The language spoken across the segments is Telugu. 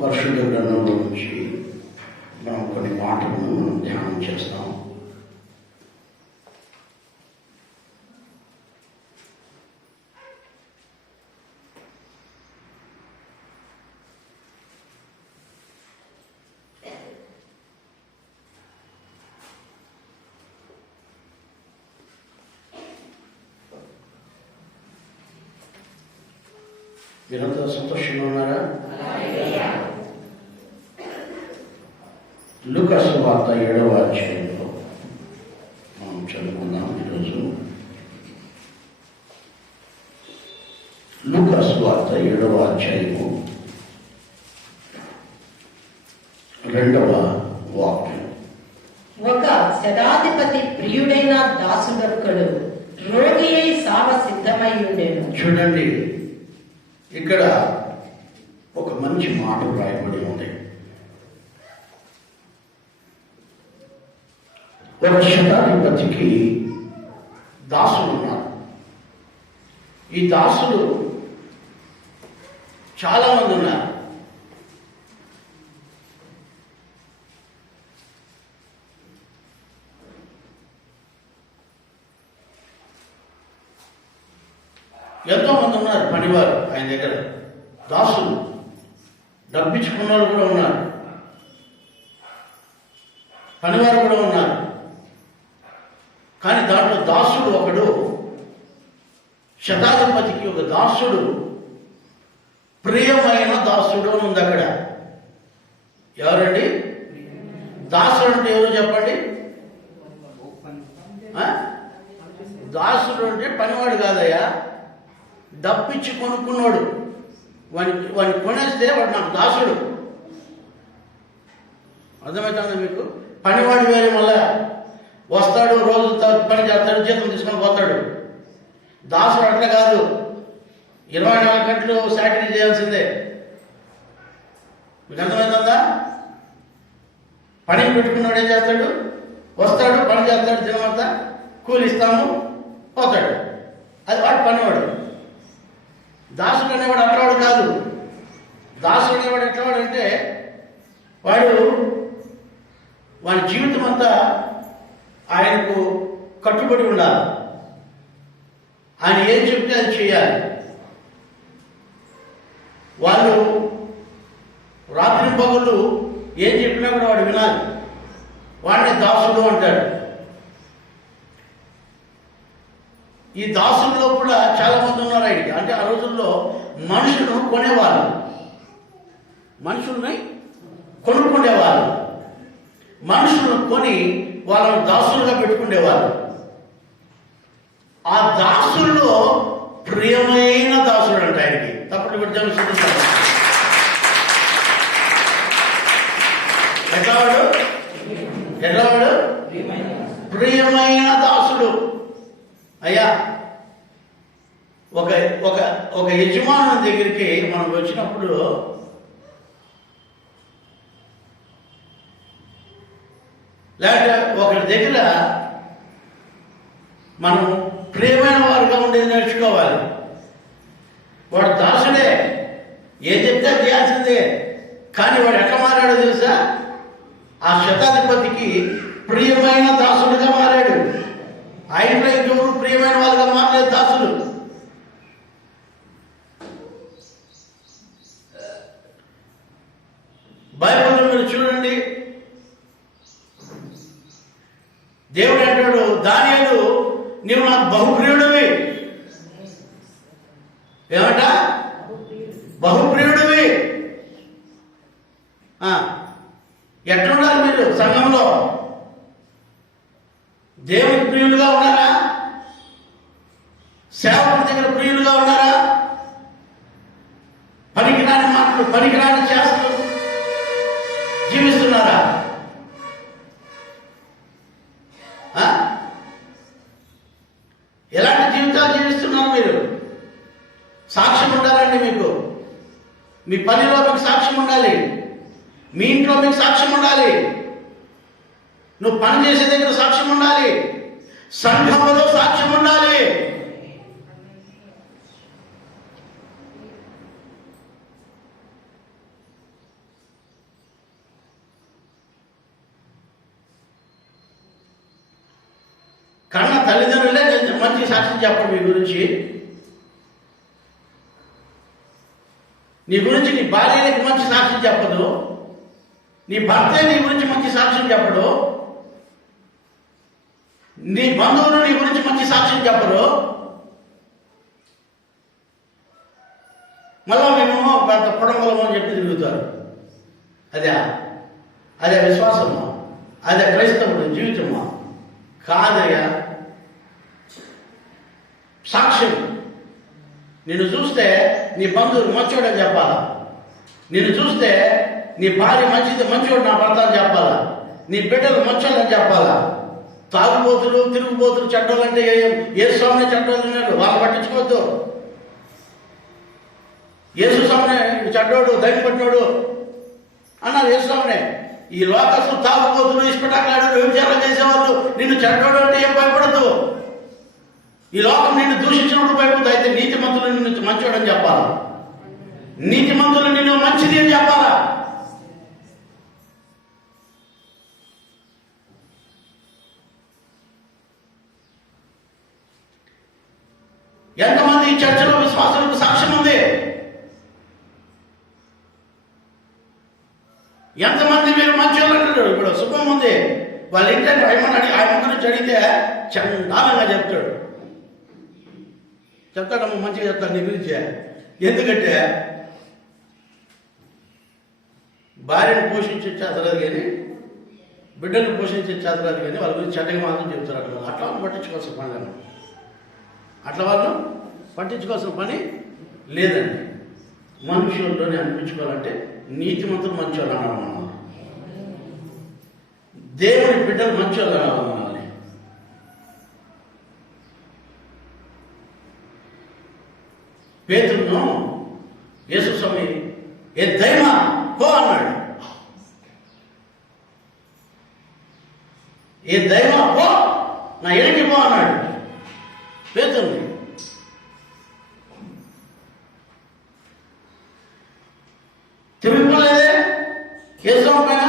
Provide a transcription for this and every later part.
పరిశుద్ధ గ్రంథంలో నుంచి మనం కొన్ని మాటలను ధ్యానం చేస్తాం. మీరంతా సంతోషంగా ఉన్నారా? లూకా సువార్త 7వ అధ్యాయంలో మనం చదువుకుందాం ఈరోజు. లూకా సువార్త 7వ అధ్యాయము 2వ వాక్యం. ఒక శతాధిపతి ప్రియుడైన దాసుడొక్కడు రోగి అయి సావ సిద్ధమై ఉండెను. చూడండి, ఇక్కడ ఒక మంచి మాట రాయబడి ఉంది. ఒక శతాధిపతికి దాసులు ఉన్నారు. ఈ దాసులు చాలా మంది ఉన్నారు. ఎంతో మంది ఉన్నారు పనివారు ఆయన దగ్గర. దాసులు డబ్బిచ్చుకున్న వాళ్ళు కూడా ఉన్నారు, పనివారు కూడా ఉన్నారు. కానీ దాంట్లో దాసుడు ఒకడు, శతాధిపతికి ఒక దాసుడు, ప్రియమైన దాసుడు అని ఉంది అక్కడ. ఎవరండి దాసుడు అంటే? ఎవరు చెప్పండి? దాసుడు అంటే పనివాడు కాదయ్యా, డబ్బిచ్చి కొనుక్కున్నాడు. వాడిని కొనేస్తే వాడు నాకు దాసుడు. అర్థమవుతుందా మీకు? పనివాడు వేరే, మళ్ళా వస్తాడు, రోజు పని చేస్తాడు, జీతం తీసుకొని పోతాడు. దాసుడు అట్లా కాదు, 24 గంటలు సాకిరీ చేయాల్సిందే. మీకు అర్థమవుతుందా? పని పెట్టుకున్నాడు, ఏం చేస్తాడు? వస్తాడు, పని చేస్తాడు, దినమంతా కూలి ఇస్తాము, పోతాడు. అది వాడు పనివాడు. దాసుడు అనేవాడు అట్లవాడు కాదు. దాసుడు అనేవాడు ఎట్లవాడు అంటే, వాడి జీవితం అంతా ఆయనకు కట్టుబడి ఉండాలి. ఆయన ఏం చెప్తే అది చేయాలి. వాళ్ళు రాత్రి పగులు ఏం చెప్పినా కూడా వాడు వినాలి. వాడిని దాసుడు అంటాడు. ఈ దాసుల్లో కూడా చాలా మంది ఉన్నారు ఆయనకి. అంటే ఆ రోజుల్లో మనుషులను కొనేవాళ్ళు, మనుషుల్ని కొనుక్కునేవాళ్ళు, మనుషులను కొని వాళ్ళను దాసులుగా పెట్టుకునేవాళ్ళు. ఆ దాసుల్లో ప్రియమైన దాసుడు అంట ఆయనకి. తప్పుడు విడుదల ఎట్లవాడు ప్రియమైన దాసుడు. అయ్యా, ఒక యజమానుని దగ్గరికి మనం వచ్చినప్పుడు లేకపోతే ఒకరి దగ్గర మనం ప్రియమైన వారుగా ఉండేది నేర్చుకోవాలి. వాడు దాసుడే, ఏం చెప్తే చేయాల్సిందే. కానీ వాడు ఎట్లా మారాడో తెలుసా? ఆ శతాధిపతికి ప్రియమైన దాసుడుగా మారాడు. ఆయనలో ఇంకెవరు ప్రియమైన వాళ్ళుగా మారలేదు దాసులు. బైబిల్లో మీరు చూడండి, దేవుడు అంటాడు, దానియేలు నీవు నాకు బహుప్రియుడివి. ఏమంట? బహుప్రియుడివి. ఎట్లున్నారు మీరు సంఘంలో? దేవుని ప్రియులుగా ఉన్నారా? సేవకుడి దగ్గర ప్రియులుగా ఉన్నారా? పనికిరాని మాటలు, పనికిరాని చేస్తూ జీవిస్తున్నారా? ఎలాంటి జీవితాలు జీవిస్తున్నారు మీరు? సాక్ష్యం ఉండాలండి మీకు. మీ పనిలో మీకు సాక్ష్యం ఉండాలి, మీ ఇంట్లో మీకు సాక్ష్యం ఉండాలి, నువ్వు పని చేసే దగ్గర సాక్ష్యం ఉండాలి, సంఘంలో సాక్ష్యం ఉండాలి. తల్లిదండ్రులే మంచి సాక్ష్యం చెప్పరు మీ గురించి. నీ గురించి నీ భార్యకి మంచి సాక్ష్యం చెప్పదు, నీ భర్తే నీ గురించి మంచి సాక్ష్యం చెప్పడు, నీ బంధువులు నీ గురించి మంచి సాక్ష్యం చెప్పరు. మళ్ళా మేము పెద్ద కుటుంబము అని చెప్పి తిరుగుతారు. అదే విశ్వాసమా? అదే క్రైస్తవుడు జీవితమా? కాదయ్యా. సాక్ష్యం. నిన్ను చూస్తే నీ బంధువులు మంచోడని చెప్పాలా, నిన్ను చూస్తే నీ భార్య మంచోడు నా భర్త అని చెప్పాలా, నీ బిడ్డలు మంచోళ్ళని చెప్పాలా. తాగుబోతులు తిరుగుబోతులు చెడ్డోళ్ళు అంటే యేసు స్వామిని చెడ్డోళ్ళు ఉన్నారు, వాళ్ళు పట్టించుకోవద్దు. యేసు స్వామినే చెడ్డోడు దైవం పట్టినోడు అన్నారు యేసు స్వామినే. ఈ లోకస్తులు తాగుబోతులు ఇష్టపటాకాడు వ్యభిచారం చేసేవాళ్ళు నిన్ను చెడ్డోడు అంటే ఏం భయపడద్దు. ఈ లోకం నిన్ను దూషించినప్పుడు భయపడదు. అయితే నీతిమంతులు నిన్ను మంచోడని చెప్పాలా, నీతిమంతులు నిన్ను మంచిది అని చెప్పాలా. ఎంతమంది ఈ చర్చలో విశ్వాసులకు సాక్ష్యం ఉంది? ఎంతమంది మీరు మంచోళ్ళు అంటారు? ఇప్పుడు శుభం ఉంది, వాళ్ళ ఇంటి ఆయన గురించి అడిగితే చండాలంగా చెప్తాడమ్మ, మంచిగా చెప్తాడు నీ గురించి. ఎందుకంటే భార్యను పోషించే చేతరాదు కానీ, బిడ్డను పోషించే చేతరాదు కానీ వాళ్ళ గురించి చెడ్డగా మాత్రం చెప్తారు. అట్లా పట్టించుకోవాల్సిన పని లేదు, అట్లా వాళ్ళు పట్టించుకోవాల్సిన పని లేదండి. మనుషుల్లోనే అనిపించుకోవాలంటే నీతిమంతులు మంచోళ్ళు అన్నారు మనం, దేవుని బిడ్డలు మంచోళ్ళు అన్నారు మనల్ని. పేతురును యేసు స్వామి ఏ దైవ పో అన్నాడు. ఏ దైవ పో, నా ఎనికి పో అన్నాడు పేతురుని. తిరిగిపోలేదే యేసు పైన.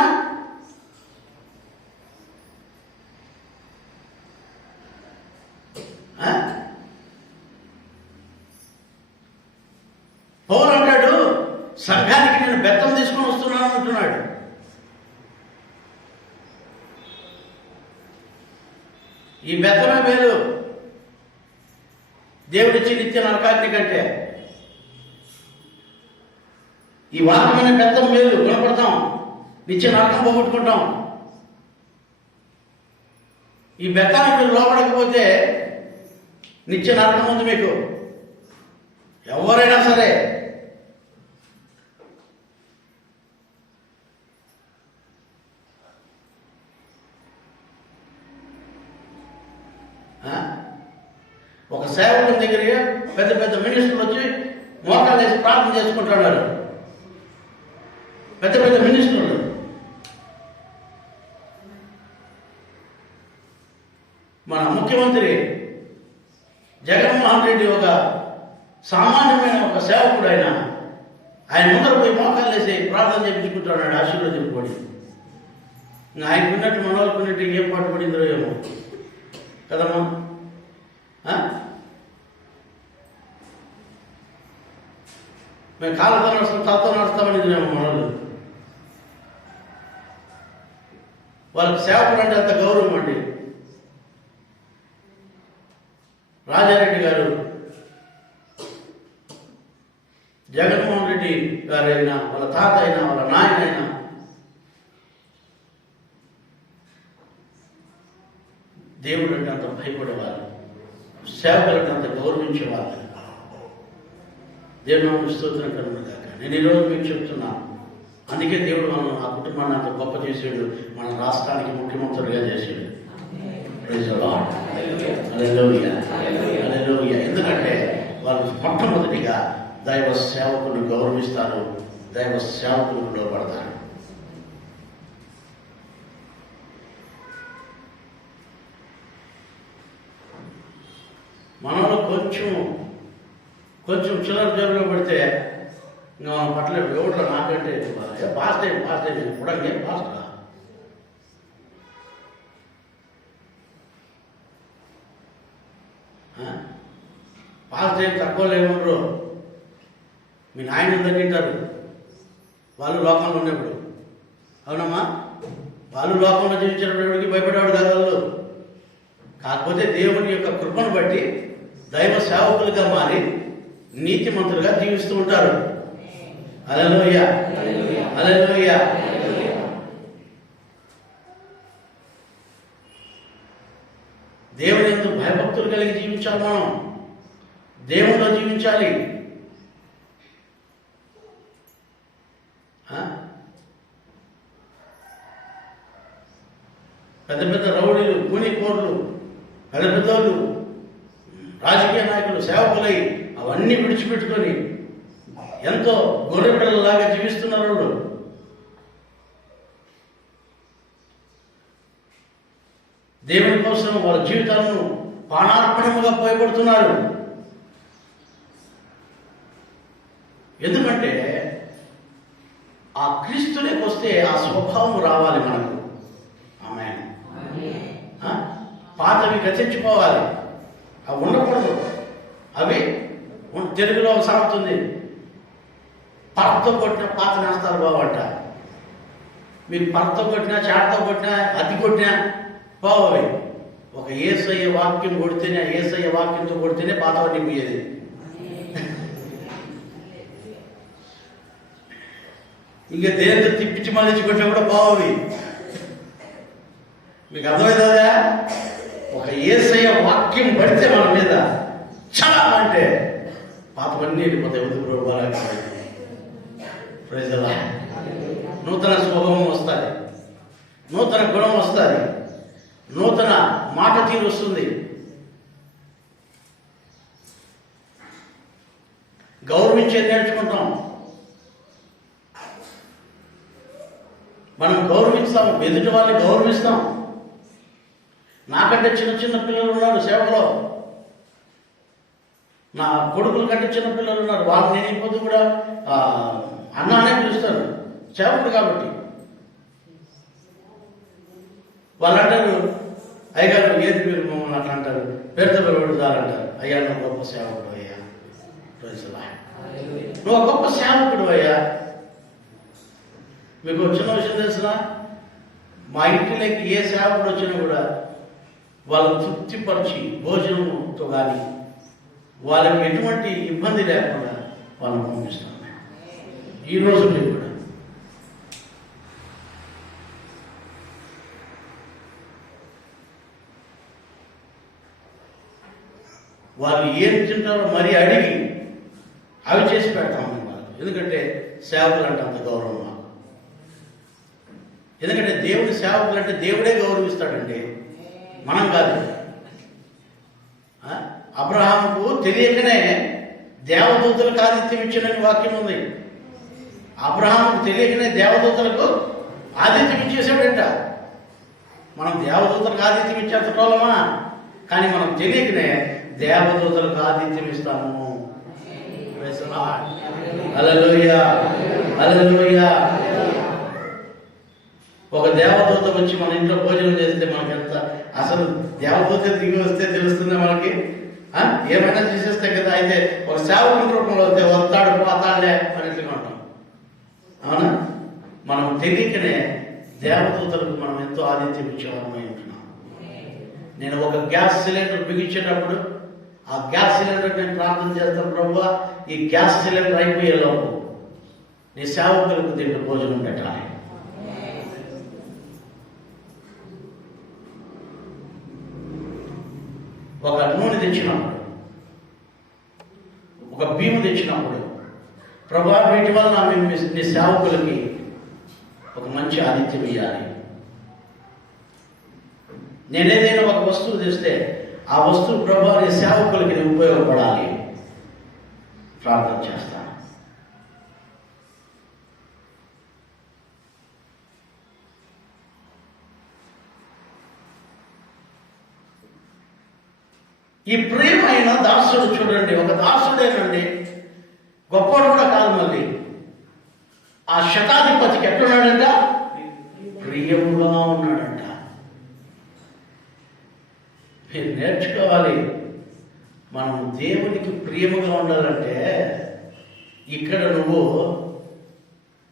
పౌలు అంటాడు సంఘానికి నేను బెత్తం తీసుకొని వస్తున్నాను అంటున్నాడు. ఈ బెత్తమే మేలు దేవుడిచ్చి నిత్య నరకాగ్ని కంటే. ఈ వాక్యమైన బెత్తం మేలు, గుణపడతాం, నిత్య నరకం పోగొట్టుకుంటాం. ఈ బెత్తానికి మీరు లోపడకపోతే నిత్య నరకం ఉంది మీకు. ఎవరైనా సరే ఒక సేవకుని దగ్గరికి పెద్ద పెద్ద మినిస్టర్లు వచ్చి మోకాలు వేసి ప్రార్థన చేసుకుంటున్నారు. పెద్ద పెద్ద మినిస్టర్లు. మన ముఖ్యమంత్రి జగన్మోహన్ రెడ్డి ఒక సామాన్యమైన ఒక సేవకుడు. ఆయన ముందర పోయి మోకాలు వేసి ప్రార్థన చేయించుకుంటున్నాడు, ఆశీర్వదించుకోండి. ఆయనకు ఉన్నట్టు మన వాళ్ళకు ఉన్నట్టు ఏం పాటు పడిందో ఏమో కదమ్మా. మేము కాళ్ళతో నడుస్తాం, తాతో నడుస్తామని మేము మనలు. వాళ్ళకి సేవకుడు అంటే అంత గౌరవం అండి. రాజారెడ్డి గారు, జగన్మోహన్ రెడ్డి గారైనా, వాళ్ళ తాత అయినా, వాళ్ళ నాయనైనా దేవుడు అంటే అంత భయపడేవాళ్ళు, సేవకులు అంటే అంత గౌరవించేవాళ్ళు. దేవుడు స్తోత్రం కలుగుతాక. నేను ఈరోజు మీకు చెప్తున్నాను, అందుకే దేవుడు మనం ఆ కుటుంబాన్ని అంత గొప్ప చేసాడు, మన రాష్ట్రానికి ముఖ్యమంత్రిగా చేసాడు. ఎందుకంటే వాళ్ళు మొట్టమొదటిగా దైవ సేవకులను గౌరవిస్తారు, దైవ సేవకులకు లోపడతారు. మనలో కొంచెం చిల్లర జేబులో పెడితే ఇంకా మనం పట్టలేదు. ఎవరిలో నాకంటే పాస్ నేను కూడా నేను పాస్ కదా. పాస్ ఏం తక్కువ లేవుండ్రు. మీ నాయన తగ్గింటారు, వాళ్ళు లోకంలో ఉన్నప్పుడు. అవునమ్మా, వాళ్ళు లోకంలో జీవించినప్పటికి భయపడేవాడు కాదు వాళ్ళు. కాకపోతే దేవుని యొక్క కృపను బట్టి దైవ సేవకులుగా మారి నీతిమంతులుగా జీవిస్తూ ఉంటారు. హల్లెలూయా, హల్లెలూయా. దేవుని యందు భయభక్తులు కలిగి జీవించాలి. మనం దేవునిలో జీవించాలి. పెద్ద పెద్ద రౌడీలు, కూనికోర్లు, పెద్ద పెద్దోళ్ళు, రాజకీయ నాయకులు, సేవకులై అవన్నీ విడిచిపెట్టుకొని ఎంతో గొర్రెపిల్లలాగా జీవిస్తున్నారు వాళ్ళు. దేవుని కోసం వాళ్ళ జీవితాలను పానార్పణముగా పోయబడుతున్నారు. ఎందుకంటే ఆ క్రీస్తులోకి వస్తే ఆ స్వభావం రావాలి మనకు. ఆమేన్. పాతవి గతించిపోవాలి, అవి ఉండకూడదు. అవి తెలుగులో ఒక సామెత ఉంది, పరతో కొట్టిన పాత నేస్తారు బావంట. మీరు పరతో కొట్టినా, చాటతో కొట్టినా, అతి కొట్టినా పోవవి. ఒక యేసయ్య వాక్యం కొడితేనే, యేసయ్య వాక్యంతో కొడితేనే పాతవన్నీ పోయేది. ఇంకా దేనితో తిప్పించి మళ్ళీ కొట్టినా కూడా పోవవి. మీకు అర్థమవుతుందా? ఒక యేసయ్య వాక్యం పడితే మన మీద చాలా అంటే పాతవన్నీ వెళ్ళిపోతాయి. ఉదుగురు ప్రజల నూతన స్వభావం వస్తుంది, నూతన గుణం వస్తుంది, నూతన మాట తీరు వస్తుంది. గౌరవించేది నేర్చుకుంటాం. మనం గౌరవిస్తాం, ఎదుటి వాళ్ళని గౌరవిస్తాం. నాకంటే చిన్న చిన్న పిల్లలు ఉన్నారు సేవలో, నా కొడుకుల కంటే చిన్న పిల్లలు ఉన్నారు. వాళ్ళు నేను ఇప్పుడు కూడా అన్న అనే పిలుస్తాను, సేవకుడు కాబట్టి. వాళ్ళు అంటారు, అయ్యగారు ఏది మీరు మమ్మల్ని అట్లా అంటారు, పేరుతో పిలవడుదారంటారు. అయ్యా నువ్వు గొప్ప సేవకుడు అయ్యా, నువ్వు గొప్ప సేవకుడు అయ్యా. మీకు చిన్న విషయం తెలిసిన, మా ఇంటిలోకి ఏ సేవకుడు వచ్చినా కూడా వాళ్ళని తృప్తిపరిచి భోజనంతో కానీ వాళ్ళకి ఎటువంటి ఇబ్బంది లేకుండా వాళ్ళని పంపిస్తాను. ఈ రోజు కూడా వాళ్ళు ఏం తింటారో మరీ అడిగి అవి చేసి పెడతాం వాళ్ళకి. ఎందుకంటే సేవకులు అంటే అంత గౌరవం మాకు. ఎందుకంటే దేవుని సేవకులు అంటే దేవుడే గౌరవిస్తాడండి, మనం కాదు. అబ్రహాముకు తెలియకనే దేవదూతలకు ఆతిథ్యం ఇచ్చినని వాక్యం ఉంది. అబ్రహాముకు తెలియకనే దేవదూతలకు ఆతిథ్యం ఇచ్చేసాడంట. మనం దేవదూతలకు ఆతిథ్యం ఇచ్చేంత టోలమా? కానీ మనం తెలియకనే దేవదూతలకు ఆతిథ్యం ఇస్తాము. హల్లెలూయా, హల్లెలూయా. ఒక దేవదూత వచ్చి మన ఇంట్లో భోజనం చేస్తే మనకి ఎంత, అసలు దేవదూత దిగి వస్తే తెలుస్తుంది మనకి. ఏమైనా చేసేస్తే కదా. అయితే ఒక సేవకుని రూపంలో వస్తే వస్తాడు పోతాడులే అని ఉంటాం. అవునా? మనం తెలియకనే దేవదూతలకు మనం ఎంతో ఆతిథ్యం ఇచ్చేవారమై ఉంటున్నాం. నేను ఒక గ్యాస్ సిలిండర్ బిగించేటప్పుడు ఆ గ్యాస్ సిలిండర్ నేను ప్రార్థన చేస్తాను, ప్రభువా ఈ గ్యాస్ సిలిండర్ అయిపోయేలోపు నీ సేవకులకు దీంట్లో భోజనం పెట్టాలి. ఒక నూనె తెచ్చినప్పుడు, ఒక బియ్యం తెచ్చినప్పుడు, ప్రభువా వీటి వల్ల మేము నీ సేవకులకి ఒక మంచి ఆతిథ్యం ఇవ్వాలి. నేనేదైనా ఒక వస్తువు తెస్తే ఆ వస్తువు ప్రభువా నీ సేవకులకి ఉపయోగపడాలి ప్రార్థన చేస్తాను. ఈ ప్రేమ అయిన దాసుడు చూడండి, ఒక దాసుడేనండి, గొప్పవాడు కూడా కాదు. మళ్ళీ ఆ శతాధిపతికి ఎట్లున్నాడంట? ప్రియముగా ఉన్నాడంట. మీరు నేర్చుకోవాలి. మనం దేవునికి ప్రియముగా ఉండాలంటే ఇక్కడ నువ్వు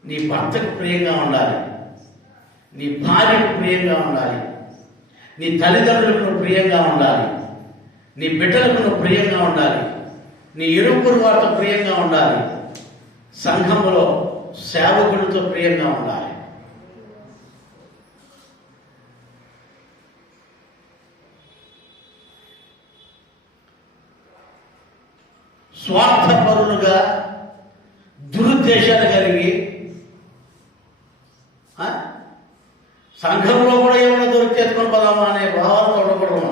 నీ భర్తకు ప్రియంగా ఉండాలి, నీ భార్యకు ప్రియంగా ఉండాలి, నీ తల్లిదండ్రులకు నువ్వు ప్రియంగా ఉండాలి, నీ బిడ్డలకు నువ్వు ప్రియంగా ఉండాలి, నీ ఇరువురు వారితో ప్రియంగా ఉండాలి, సంఘములో సేవకుడితో ప్రియంగా ఉండాలి. స్వార్థపరులుగా దురుద్దేశాలు కలిగి సంఘంలో కూడా ఏమైనా దొరికి ఎత్తుకొని పోదామా అనే భావాలతో ఉండకూడదు.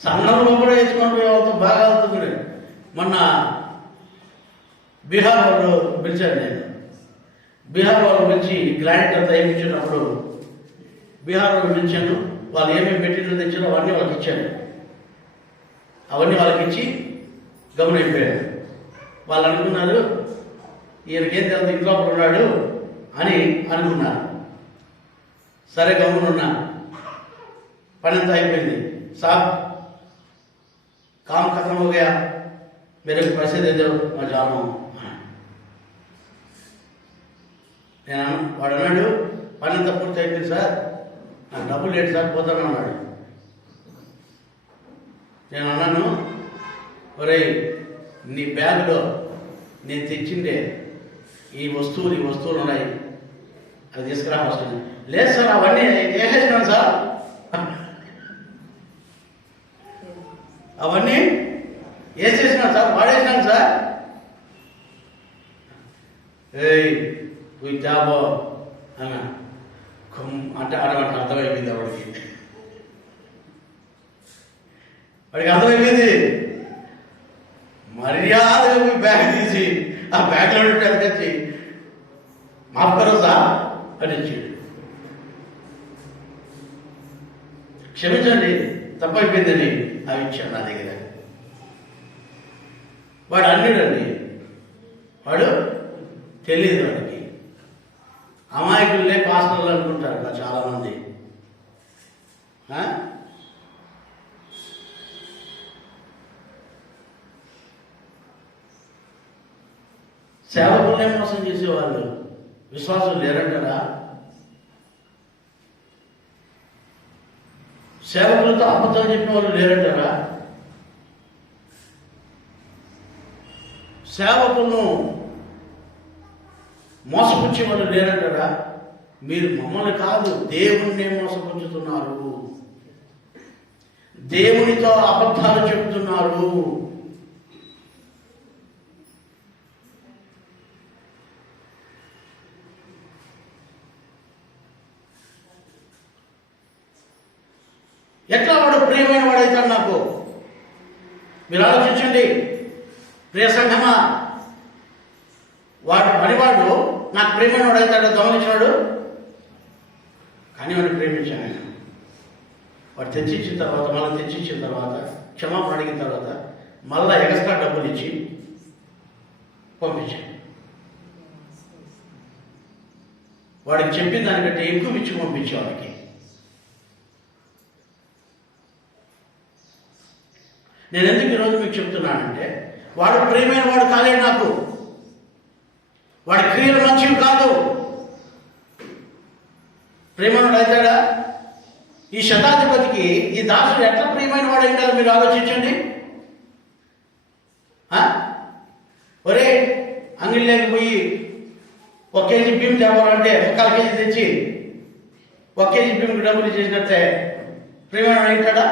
సంఘంలో కూడా ఎత్తుకొని పోయేవాళ్ళతో బాగా అవుతుంది. మొన్న బీహార్ వాళ్ళు పిలిచాను నేను. బీహార్ వాళ్ళు పిలిచి గ్రాంట్ అంతా ఇచ్చినప్పుడు బీహార్ వాళ్ళు పిలిచాను. వాళ్ళు ఏమేమి మెటీరియల్ తెచ్చారో అవన్నీ వాళ్ళకి ఇచ్చాను. అవన్నీ వాళ్ళకి ఇచ్చి గమనైపోయారు. వాళ్ళు అనుకున్నారు ఈయనకేం తెలియదు ఇంట్లో ఉన్నాడు అని అనుకున్నారు. సరే గమనున్నా, పని అంతా అయిపోయింది. సాబ్ काम खत्म हो गया, मेरे को पैसे दे दो, मैं जा रहा हूँ. నేను వాడు అన్నాడు పని అంతా పూర్తి అయిపోయింది సార్, నాకు డబ్బులు ఏంటి సార్ పోతాను అన్నాడు. నేను అన్నాను, ఒరే నీ బ్యాగ్లో నేను తెచ్చిండే ఈ వస్తువులు ఉన్నాయి, అది తీసుకురా వస్తుంది. లేదు సార్ అవన్నీ వేసేసినాను సార్, అవన్నీ వేసేసినాను సార్, వాడేసినాను సార్. ఏయ్ జాబో అన్నా అంటే ఆడవాడికి అర్థమైపోయింది. వాడికి అర్థమైపోయింది. మర్యాదగా బ్యాగ్ తీసి ఆ బ్యాగ్లో తెచ్చి మాఫ్ కరో సార్ అని ఇచ్చాడు. క్షమించండి తప్పైపోయిందని అవి ఇచ్చాడు నా దగ్గర. వాడు అన్నిడండి, వాడు తెలియదు, వాడికి అమాయకులే పాస్టర్లు అనుకుంటారు కదా చాలామంది. సేవకులనే మోసం చేసేవాళ్ళు విశ్వాసం లేరంటారా? సేవకులతో అబద్ధాలు చెప్పిన వాళ్ళు లేరంటారా? సేవకులను మోసపుచ్చే వాళ్ళు లేరంటారా? మీరు మమ్మల్ని కాదు దేవుణ్ణి మోసపుచ్చుతున్నారు, దేవునితో అబద్ధాలు చెబుతున్నారు. ఎట్లా వాడు ప్రియమైన వాడైతాడు నాకు? మీరు ఆలోచించండి ప్రియ సంఘమా. వాడు పనివాడు నాకు ప్రియమైన వాడు అవుతాడు, గమనించాడు. కానీ వాడిని ప్రేమించాను ఆయన. వాడు తెచ్చిచ్చిన తర్వాత క్షమాపణ అడిగిన తర్వాత మళ్ళా ఎక్స్ట్రా డబ్బులు ఇచ్చి పంపించాను. వాడికి చెప్పిన దానికంటే ఎక్కువ ఇచ్చి పంపించే వాడికి. నేను ఎందుకు ఈరోజు మీకు చెప్తున్నానంటే వాడు ప్రియమైన వాడు కాలేడు నాకు, వాడి క్రియలు మంచివి కాదు. ప్రియమైన అవుతాడా? ఈ శతాధిపతికి ఈ దాసుడు ఎట్లా ప్రియమైన వాడు అయిందో మీరు ఆలోచించండి. ఒరే అంగిళ్ళకి పోయి 1 కేజీ బియ్యం తేవాలంటే 1/4 కేజీ తెచ్చి 1 కేజీ బియ్యంకి డబ్బులు చేసినట్టే ప్రియమైన వాడు అవుతాడా?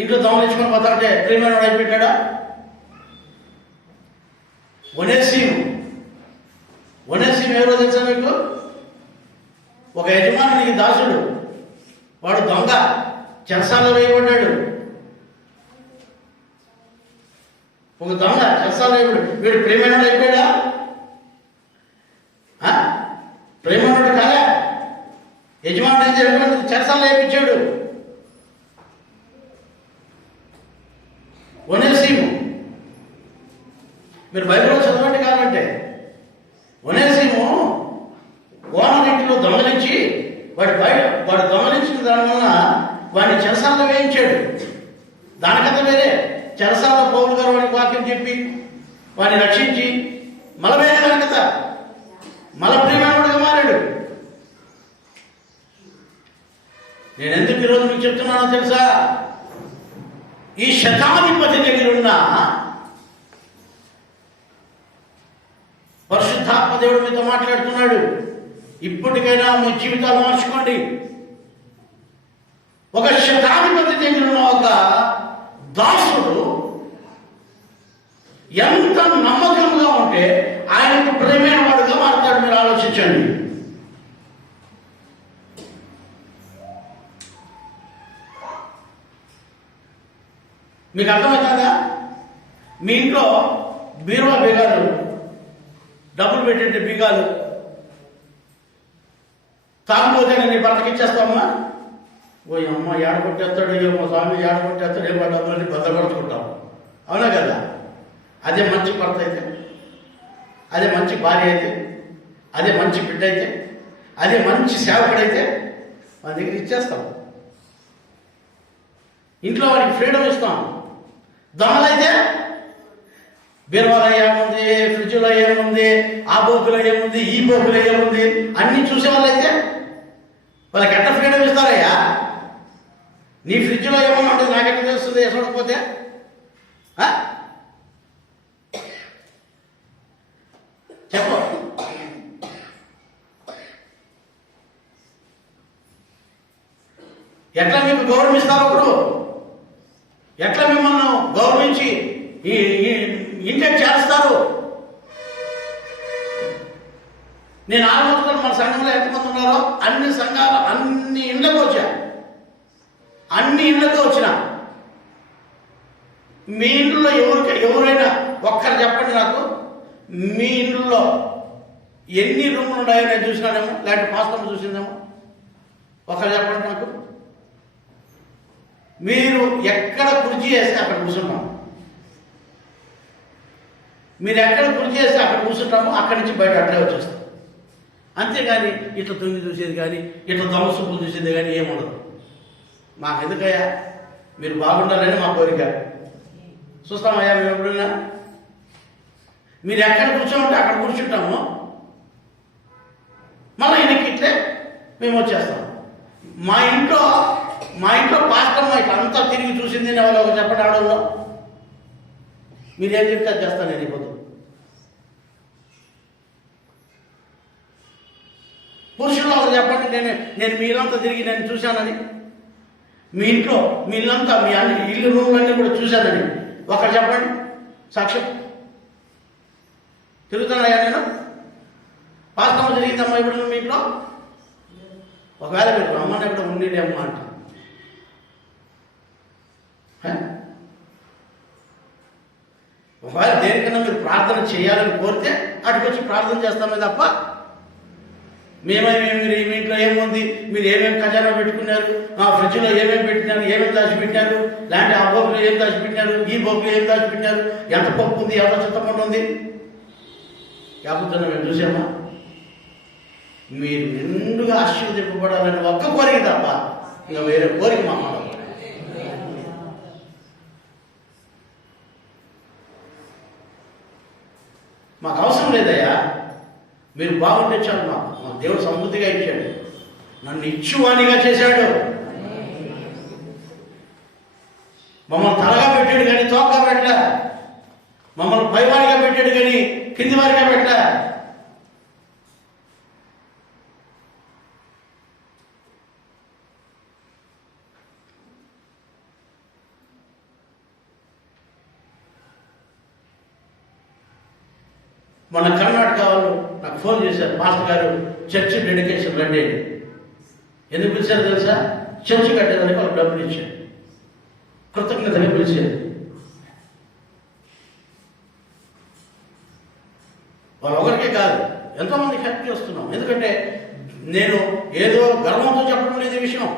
ఇంట్లో దొంగలించుకొని పోతారంటే ప్రియమైన వాడు అయిపోయాడా? ఒనేసిము ఎవరో తెలుసా మీకు? ఒక యజమానునికి దాసుడు, వాడు దొంగ, చెరసాలలో వేయబడ్డాడు. ఒక దొంగ చెరసాలలో వేయబడ్డాడు. వీడు ప్రేమనుడు అయిపోయాడా? ప్రేమనుడు కాదా? యజమానుడు చెరసాలలో వేయించాడు. ఒనేసిము మీరు బైబిల్లో చదవండి. కావాలంటే ఒనేసిము వాడు గమనించిన దానివల్ల వాడిని చెరసాలలో వేయించాడు. దానికంతా వేరే చెరసాలలో పౌలు గారు వాడికి వాక్యం చెప్పి వాడిని రక్షించి మల వేరే దానికత మల ప్రేమానుడిగా మారాడు. నేను ఎందుకు ఈరోజు మీకు చెప్తున్నానో తెలుసా? ఈ శతాధిపతి దగ్గర ఉన్న పరిశుద్ధాత్మ దేవుడు మీతో మాట్లాడుతున్నాడు. ఇప్పటికైనా మీ జీవితాలు మార్చుకోండి. ఒక శతాధిపతి దగ్గర ఉన్న ఒక దాసుడు ఎంత నమ్మకంగా ఉంటే ఆయనకు ప్రేమైన వాడుగా మారుతాడు. మీరు ఆలోచించండి. మీకు అర్థమవుతుందా? మీ ఇంట్లో బీరువా బీగాలు, డబ్బులు పెట్టే బీగాలు తాగిపోతే నీ భర్తకి ఇచ్చేస్తామా? ఓ అమ్మ ఏడగొట్టేస్తాడు, ఏమో స్వామి ఏడగొట్టేస్తాడు, ఏమో డబ్బులని భద్రపరుచుకుంటాం. అవునా కదా? అదే మంచి భర్త అయితే, అదే మంచి భార్య అయితే, అదే మంచి బిడ్డ అయితే, అదే మంచి సేవకుడైతే మన దగ్గర ఇచ్చేస్తాం. ఇంట్లో వాడికి ఫ్రీడమ్ ఇస్తాం. దొంగలైతే బీరువాలో ఏముంది, ఫ్రిడ్జ్లో ఏముంది, ఆ బోకులో ఏముంది, ఈ బోకులో ఏముంది అన్నీ చూసేవాళ్ళైతే వాళ్ళకి ఎట్లా ఫ్రీడమ్ ఇస్తారయ్యా? నీ ఫ్రిడ్జ్లో ఏమన్నా ఉంటుంది నాకెట్లా తెలుస్తుంది చూడకపోతే? చెప్పు. ఎట్లా మీకు గౌరవిస్తారు ఒకరు? ఎట్లా మిమ్మల్ని గౌరవించి ఇంటికి చేస్తారు? నేను ఆలోచన మన సంఘంలో ఎంతమంది ఉన్నారో అన్ని సంఘాలు అన్ని ఇళ్ళకు వచ్చా. అన్ని ఇళ్ళకు వచ్చిన మీ ఇంట్లో ఎవరైనా ఒక్కరు చెప్పండి నాకు, మీ ఇంట్లో ఎన్ని రూములు ఉన్నాయో నేను చూసినానేమో, లేకపోతే పాస్టమ్ చూసిందేమో. ఒకరు చెప్పండి నాకు. మీరు ఎక్కడ కుర్చీ వేస్తే అక్కడ కూర్చున్నాం. మీరు ఎక్కడ కుర్చీ వేస్తే అక్కడ కూర్చుంటామో అక్కడి నుంచి బయట అట్లే వచ్చేస్తాం. అంతేగాని ఇట్లా తొంగి చూసేది కానీ, ఇట్లా దొంగ సూపులు చూసేది కానీ ఏముండదు. మాకు ఎందుకయ్యా? మీరు బాగుండాలని మా కోరిక. చూస్తామయ్యా మేము ఎప్పుడైనా. మీరు ఎక్కడ కూర్చోమంటే అక్కడ కూర్చుంటాము. మళ్ళీ ఈయనకి ఇట్లే మేము వచ్చేస్తాం. మా ఇంట్లో పాస్టమ్మ ఇట్లా అంతా తిరిగి చూసింది వాళ్ళు ఒక చెప్పండి ఆడల్లో. మీరేం చెప్తే అది చేస్తాను నేను ఇప్పుడు. పురుషుల్లో ఒక చెప్పండి, నేను మీరంతా తిరిగి నేను చూశానని, మీ ఇంట్లో మీ ఇల్లంతా మీ ఇల్లు రూమ్లన్నీ కూడా చూశానని ఒకరు చెప్పండి సాక్ష్యం. తిరుగుతున్నాయా నేను? పాస్టమ్మ తిరిగిందమ్మా ఇప్పుడు మీ ఇంట్లో? ఒకవేళ మీరు రమ్మని ఎప్పుడు ఉండేది అమ్మ అంట. ఒకవేళ దేనికన్నా మీరు ప్రార్థన చేయాలని కోరితే అటుకొచ్చి ప్రార్థన చేస్తామే తప్ప మేమేమి మీ ఇంట్లో ఏముంది, మీరు ఏమేమి ఖజానా పెట్టుకున్నారు, ఆ ఫ్రిడ్జ్లో ఏమేమి పెట్టినారు, ఏమేమి దాచిపెట్టినారు, లేదంటే ఆ బోకులు ఏం దాచిపెట్టినారు, ఈ బోకులు ఏం దాచిపెట్టినారు, ఎంత పప్పు ఉంది, ఎంత చింతపండు ఉంది, కాకపోతే మేము చూసామా? మీరు నిండుగా ఆశీర్వదింపబడాలని ఒక్క కోరిక తప్ప ఇంకా వేరే కోరిక మా మాట. మాకు అవసరం లేదయ్యా, మీరు బాగుంటే చాలు. మా దేవుడు సమృద్ధిగా ఇచ్చాడు, నన్ను ఇచ్చువానిగా చేశాడు. మమ్మల్ని తలగా పెట్టాడు కానీ తోకగా పెట్టలే, మమ్మల్ని పైవారిగా పెట్టాడు కానీ కింది వారిగా పెట్టలే. మన కర్ణాటక వాళ్ళు నాకు ఫోన్ చేశారు, మాస్టర్ గారు చర్చ్ డెడికేషన్ రండి. ఎందుకు పిలిచారు తెలుసా? చర్చ్ కట్టేదానికి వాళ్ళకి డబ్బులు ఇచ్చారు, కృతజ్ఞతగా పిలిచారు. వాళ్ళు ఒకరికే కాదు, ఎంతోమందికి హెల్ప్ చేస్తున్నాం. ఎందుకంటే నేను ఏదో గర్వంతో చెప్పడం లేదు విషయం,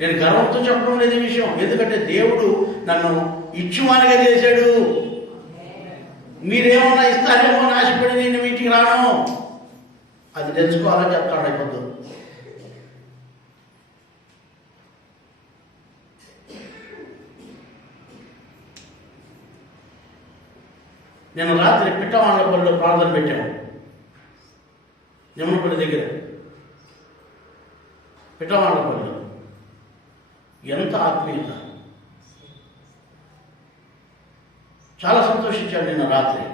నేను గర్వంతో చెప్పడం లేదు విషయం. ఎందుకంటే దేవుడు నన్ను ఇచ్చువానిగా చేశాడు. మీరేమన్నా ఇస్తారేమో ఆశపడి నేను ఇంటికి రాను, అది తెలుసుకోవాలని చెప్తాడు. అయిపోతుంది నేను రాత్రి పిట్టవాళ్ళపల్లిలో ప్రార్థన పెట్టాము. నిమ్మపల్లి దగ్గర పిట్టవాళ్ళపల్లిలో ఎంత ఆత్మీయత! చాలా సంతోషించాను నిన్న రాత్రి.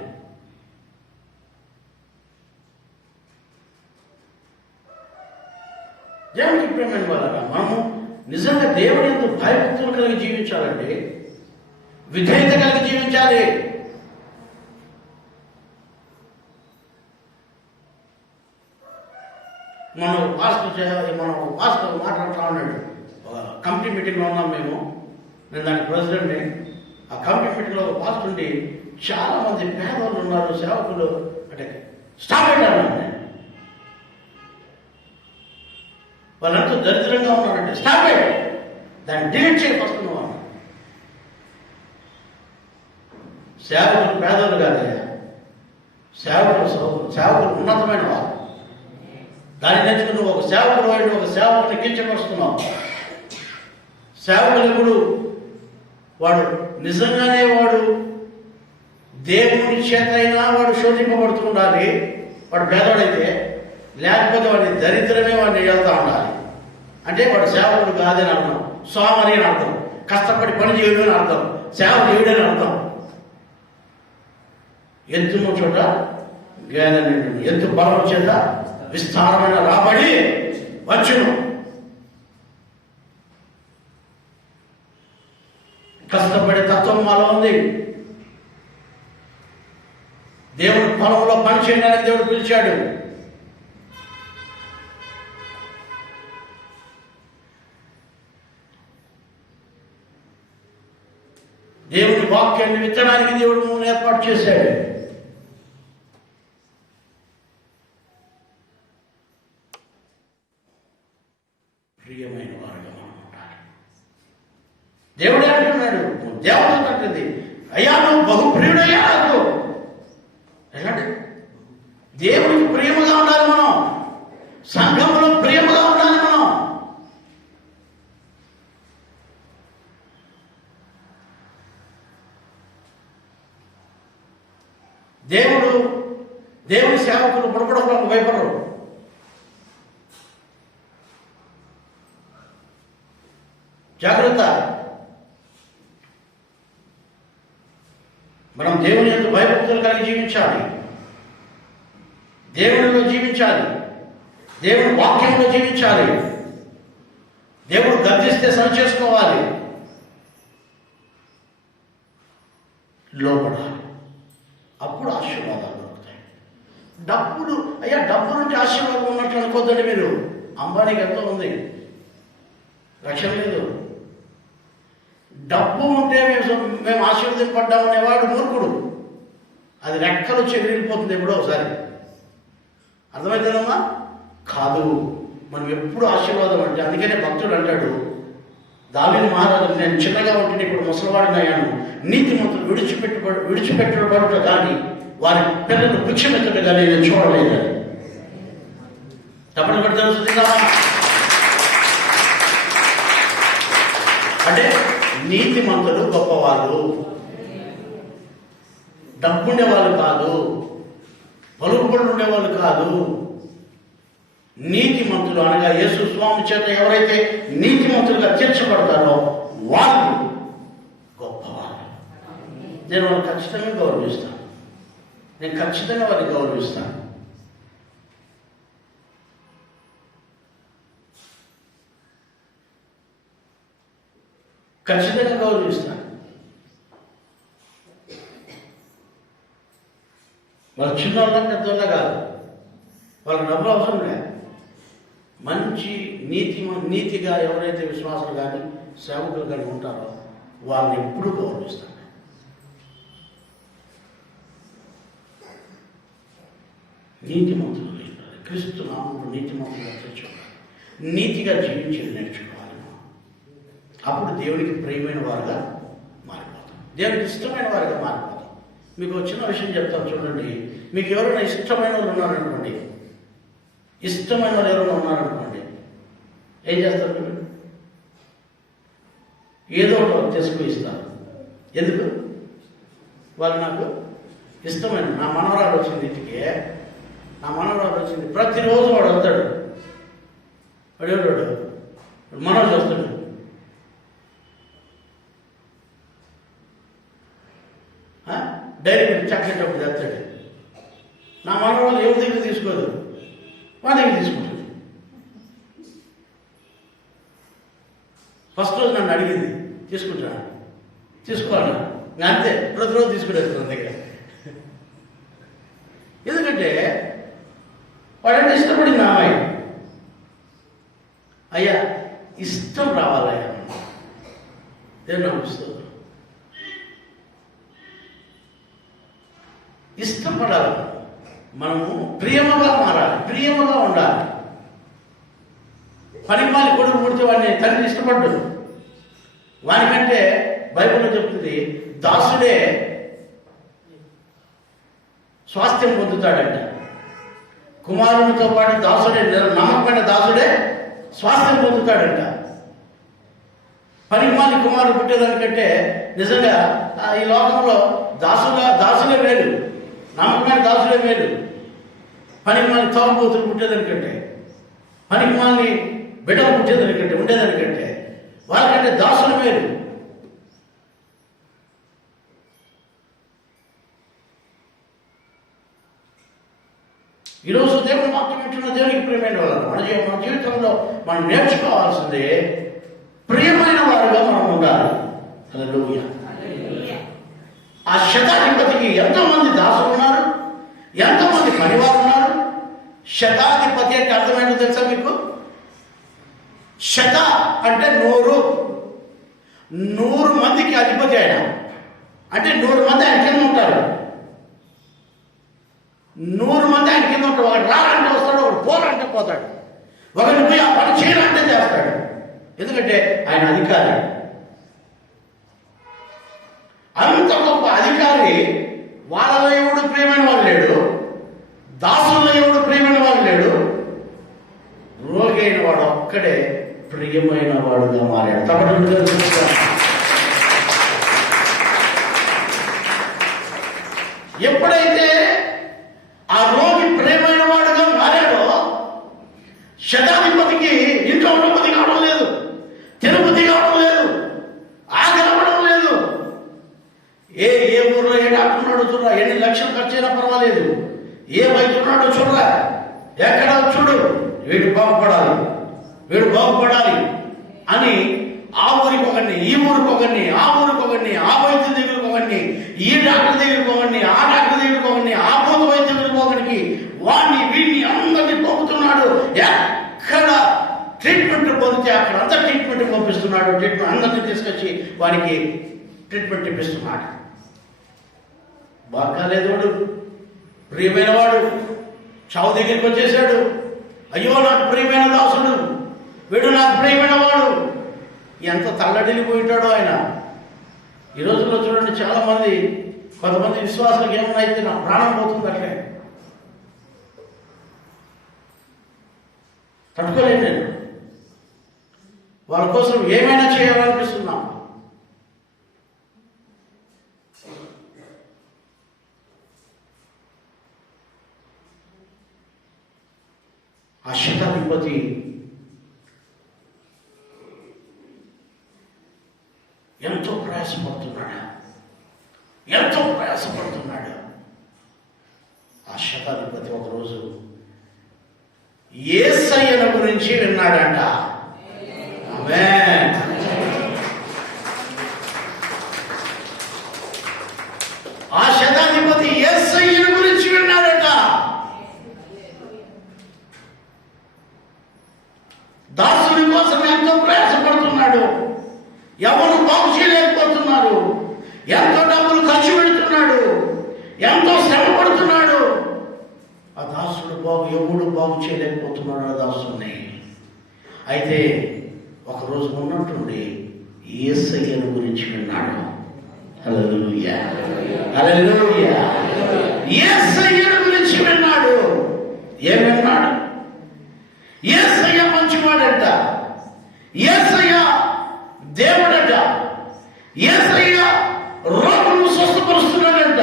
దేవునికి ప్రేమైన వాళ్ళగా మనము నిజంగా దేవుని ఎందు భయభక్తులు కలిగి జీవించాలండి. విధేయత కలిగి జీవించాలి. మనం పాస్టర్ మాట్లాడుతూ ఉన్నాడు. కమిటీ మీటింగ్లో ఉన్నాం మేము. నేను దానికి ప్రెసిడెంట్ని. ఆ కమిటీ మీటింగ్లో పాస్టర్ ఉండి చాలా మంది పేదవాళ్ళు ఉన్నారు, సేవకులు అంటే స్టాప్ పెట్టాను. వాళ్ళంతా దరిద్రంగా ఉన్నారంటే స్టాప్ అయ్యి దాన్ని డిలీట్ చేయకొస్తున్నాం. సేవకులు పేదలు కాదయ్యా, సేవకులు ఉన్నతమైన వారు. దాన్ని నేర్చుకుని ఒక సేవకుడు వాడిని ఒక సేవకుని కించపరుస్తున్నాం. సేవకులు ఎప్పుడు వాడు నిజంగానే వాడు దేవుని చేత అయినా వాడు శోధింపబడుతూ ఉండాలి. వాడు పేదవాడైతే, లేకపోతే వాడి దరిద్రమే వాడిని వెళ్తూ ఉండాలి. అంటే వాడు సేవకుడు కాదని అర్థం, సోమరి అని అర్థం, కష్టపడి పని చేయడం అని అర్థం, సేవ చేయడం అని అర్థం. ఎత్తున్న చోట గేదె నిండును, ఎత్తు బలం చేత విస్తారమైన రాబడి వచ్చును. కష్టపడే తత్వం మాలో ఉంది. దేవుడు పొలంలో పని చేయడానికి దేవుడు పిలిచాడు. దేవుని వాక్యాన్ని విత్తడానికి దేవుడు మమ్మల్ని ఏర్పాటు చేశాడు. ప్రియమైన వారుగా మనం ఉండాలి. దేవుడే అంటున్నాడు, దేవత అంటుంది, అయ్యా నువ్వు బహు ప్రియుడయ్యా నాకు. ఎలాంటి దేవుడికి ప్రియముగా ఉండాలి. మనం సంఘంలో ప్రియముగా ఉండాలి. మనం దేవుని సేవకులు బుడబుడకు భయపడరు. జాగ్రత్త. మనం దేవుని యందు భయభక్తులు కలిగి జీవించాలి. దేవునిలో జీవించాలి. దేవుని వాక్యంలో జీవించాలి. దేవుడు గర్జిస్తే సరి చేసుకోవాలి. లోపడాలి. అప్పుడు ఆశీర్వాదాలు దొరుకుతాయి. డబ్బు నుంచి ఆశీర్వాదం ఉన్నట్లు అనుకోద్దండి మీరు. అంబానీకి ఎంతో ఉంది, రక్షణ లేదు. డబ్బు ఉంటే మేము ఆశీర్వదింపడ్డామనేవాడు మూర్ఖుడు. అది రెక్కలు వచ్చి ఎగిరిపోతుంది ఎప్పుడో ఒకసారి. అర్థమవుతుందమ్మా? కాదు, మనం ఎప్పుడు ఆశీర్వాదం అంటే. అందుకనే భక్తుడు అంటాడు, దావీదు మహారాజు, నేను చిన్నగా ఉంటే ఇప్పుడు ముసలివాడిని అయ్యాను, నీతిమంతులు విడిచిపెట్టబడుట కానీ వారి పిల్లలు భిక్షమెత్తడు కానీ నేను చూడలేదు. తప్పని బట్టి తెలుస్తుందా? అంటే నీతిమంతులు గొప్పవాళ్ళు, డబ్బుండేవాళ్ళు కాదు, పలుకుబడులు ఉండేవాళ్ళు కాదు. నీతిమంతులు అనగా యేసు స్వామి చేత ఎవరైతే నీతిమంతులుగా తీర్చబడతారో వాళ్ళు గొప్పవాళ్ళు. నేను వాళ్ళని ఖచ్చితంగా గౌరవిస్తాను. నేను ఖచ్చితంగా వారిని గౌరవిస్తాను. ఖచ్చితంగా గౌరవిస్తాను. వాళ్ళు చిన్నవాళ్ళ పెద్దవాళ్ళ కాదు, వాళ్ళకి డబ్బులు అవసరం లేదు. మంచి నీతిగా ఎవరైతే విశ్వాసాలు కానీ సేవకులు కానీ ఉంటారో వాళ్ళని ఎప్పుడూ గౌరవిస్తాను. నీతిమంతులు క్రీస్తు నామములో నీతిమంతులుగా తెచ్చుకోవాలి. నీతిగా జీవించేది నేర్చుకోవాలి. అప్పుడు దేవునికి ప్రియమైన వారుగా మారిపోతాం. దేవునికి ఇష్టమైన వారుగా మారిపోతాం. మీకు చిన్న విషయం చెప్తాను చూడండి. మీకు ఎవరైనా ఇష్టమైన వాళ్ళు ఉన్నారనుకోండి, ఇష్టమైన వాళ్ళు ఎవరైనా ఉన్నారనుకోండి, ఏం చేస్తారు మీరు? ఏదో ఒకటి తీసుకు ఇస్తారు. ఎందుకు? వాళ్ళు నాకు ఇష్టమైన నా మనవరాలు వచ్చింది ఇంటికి. నా మనవరాలు వచ్చింది, ప్రతిరోజు వాడు వస్తాడు. వాడు ఎవడు మనోజ్ వస్తాడు. డైరీ మిల్క్ చాక్లెట్ ఒకటి తెస్తాడు. నా మనవరాలు ఎవరి దగ్గర తీసుకోదు, వాడి దగ్గర తీసుకుంటుంది. ఫస్ట్ రోజు నన్ను అడిగింది, తీసుకుంటాను, తీసుకోవాలి. అంతే, ప్రతిరోజు తీసుకునేది నా దగ్గర. ఎందుకంటే వాడంటే ఇష్టపడింది నా అమ్మాయి. అయ్యా ఇష్టం రావాలయ్యా, దేవుని నమ్ముస్తుంది. ఇష్టపడాలి, మనము ప్రియముగా మారాలి, ప్రియముగా ఉండాలి. పనిమాలి కొడుకు పుడితే వాడిని తండ్రి ఇష్టపడ్డు. వానికంటే బైబిల్లో చెప్తుంది, దాసుడే స్వాస్థ్యం పొందుతాడంట. కుమారునితో పాటు దాసుడే, నమ్మకమైన దాసుడే స్వాస్థ్యం పొందుతాడంట. పనిమాలి కుమారుడు పుట్టేదానికంటే నిజంగా ఈ లోకంలో దాసులే మేలు, నమ్మకమైన దాసులే మేలు. పనిమాలి తాగుబోతులు పుట్టేదానికంటే, పనిమాలి బిడ్డలు పుట్టేదానికంటే, ఉండేదానికంటే వాళ్ళకంటే దాసులు మేలు. ఈరోజు దేవుని వాక్యం వింటున్న దేవునికి ప్రియమైన వాళ్ళు మన జీవితంలో మనం నేర్చుకోవాల్సిందే, ప్రియమైన వారుగా మనం ఉండాలి. హల్లెలూయా. ఆ శతాధిపతికి ఎంతోమంది దాసులు ఉన్నారు, ఎంతోమంది పనివారు ఉన్నారు. శతాధిపతి అంటే అర్థమైందో తెలుసా మీకు? శత అంటే 100 మందికి అధిపతి ఆయన. అంటే 100 మంది ఆయన కింద ఉంటారు. 100 మంది ఆయన కింద ఉంటాడు. ఒకటి రాలంటే వస్తాడు, ఒకటి పోరంటే పోతాడు, ఒకరిని పోయి ఆ పని చేయాలంటే చేస్తాడు. ఎందుకంటే ఆయన అధికారి. అంత గొప్ప అధికారి. వాళ్ళలో ఎవడు ప్రియమైన వాళ్ళు లేడు, దాసుల్లో ఎవడు ప్రియమైన వాళ్ళు లేడు. రోగి అయిన వాడు ఒక్కడే ప్రియమైన వాడుగా మారాడు. తప్పకుండా ఎప్పుడైతే ఆ రోగి ప్రియమైన వాడుగా మారాడో, శతాధిపతికి ఇంట్లో ఉండబుద్ధి కావడం లేదు, తిరుపతి కావడం లేదు, ఆగలవడం లేదు. ఏ ఊర్లో ఏ డాక్టర్ ఉన్నాడో చూడరా, ఎన్ని లక్షలు ఖర్చు అయినా పర్వాలేదు, ఏ వైద్యుడు ఉన్నాడో చూడరా, ఎక్కడ చూడు, వీడు బాగుపడాలి అని ఆ ఊరికి ఒకరిని, ఈ ఊరికి ఒకరిని, ఆ ఊరికి ఒకరిని, ఆ వైద్యుల దగ్గరికి ఒకరిని, ఈ డాక్టర్ దగ్గరికి ఒకరిని, ఆ డాక్టర్ దగ్గరికి ఒకరిని, ఆ భూత వైద్యుల దగ్గరికి ఒకరికి, వాడిని వీడిని అందరినీ పంపుతున్నాడు. ఎక్కడ ట్రీట్మెంట్ పొందితే అక్కడ అంతా ట్రీట్మెంట్ పంపిస్తున్నాడు. ట్రీట్మెంట్ అందరినీ తీసుకొచ్చి వాడికి ట్రీట్మెంట్ ఇప్పిస్తున్నాడు. బాగాలేదు వాడు, ప్రియమైన వాడు చావు దగ్గరికి వచ్చేసాడు. అయ్యో నాకు ప్రియమైన దాసుడు, వీడు నాకు ప్రియమైన వాడు. ఎంత తల్లడిల్లిపోయింటాడో ఆయన. ఈ రోజుల్లో చూడండి, చాలా మంది, కొంతమంది విశ్వాసాలకు ఏమన్నా అయితే నా ప్రాణం పోతుంది, అట్లే తట్టుకోలేను నేను. వాళ్ళ కోసం ఏమైనా చేయాలనిపిస్తున్నా. ఆ శతాధిపతి ఎంతో ప్రయాసపడుతున్నాడు. ఆ శతాధిపతి ఒకరోజు యేసయ్యను గురించి విన్నాడంట. ఆమేన్. ఆ శతాధిపతి యేసయ్యను గురించి విన్నాడట. దాసుని కోసం ఎంతో ప్రయాసపడుతున్నాడు. ఎవరు బాగు చేయలేకపోతున్నారు. ఎంతో డబ్బులు ఖర్చు పెడుతున్నాడు, ఎంతో శ్రమ పడుతున్నాడు. ఆ దాసుడు ఎవడు బాగు చేయలేకపోతున్నాడు ఆ దాసుని. అయితే ఒకరోజు ఉన్నట్టుండి యేసయ్యను గురించి విన్నాడు. హల్లెలూయా, హల్లెలూయా. యేసయ్యను గురించి విన్నాడు. ఏం విన్నాడు? యేసయ్య మంచివాడంట, యేసయ్య దేవుడట, యేసయ్య రోగులను స్వస్థపరుస్తున్నాడంట,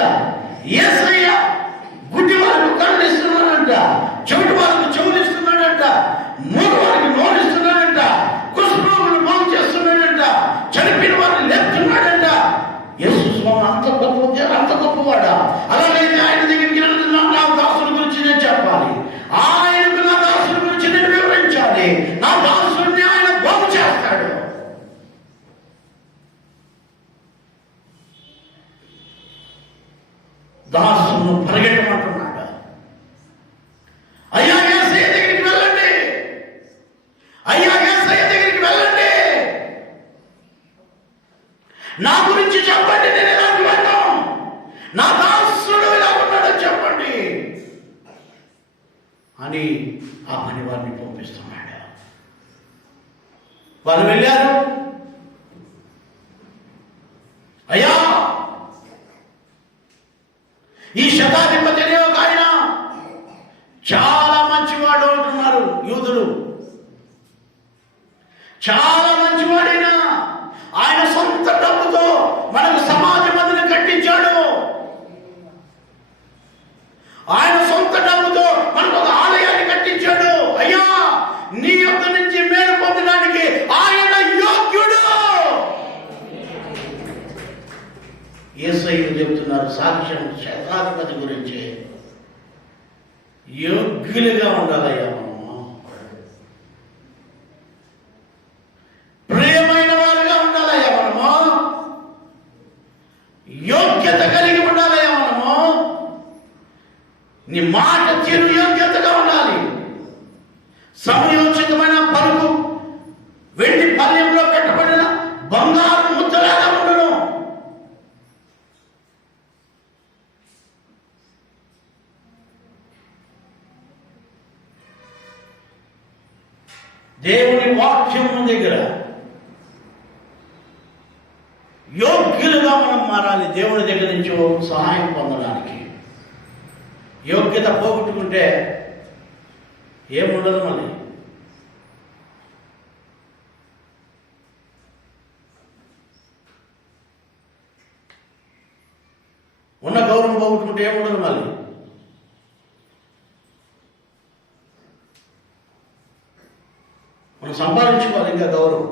యేసయ్య అని ఆ పని వారిని పంపిస్తున్నాడు. వాళ్ళు వెళ్ళారు. అయ్యా, ఈ శతాధిపతి అనే ఒక ఆయన చాలా మంచివాడు అంటున్నారు యూదులు. చాలా మంచివాడైనా ఆయన సొంత డబ్బుతో మనకు సమాజ మందిని కట్టించాడు. ఆయన సొంత డబ్బుతో మనకు ఒక ఆలయాన్ని కట్టించాడు. అయ్యా, నీ యొక్క నుంచి మేలు పొందడానికి ఆయన యోగ్యుడు. యేసయ్య చెబుతున్నారు సాక్ష్యం శతాధిపతి గురించి. యోగ్యులుగా ఉండాలయ్యా మనము, ప్రియమైన వారుగా ఉండాలయ్యా మనము, యోగ్యత కలిగి ఉండాలయ్యా మనము. నీ మాట తీరు యోగ్యతగా ఉండాలి. సమయోచితమైన పలుకు వెండి పల్లెంలో పెట్టబడిన బంగారు ముద్దలాగా ఉండను. దేవుని వాక్యం దగ్గర యోగ్యులుగా మనం మారాలి. దేవుని దగ్గర నుంచి సహాయం పొందడానికి. యోగ్యత పోగొట్టుకుంటే ఏముండదు. మళ్ళీ ఉన్న గౌరవం పోగొట్టుకుంటే ఏముండదు. మళ్ళీ మనం సంపాదించుకోవాలి ఇంకా గౌరవం.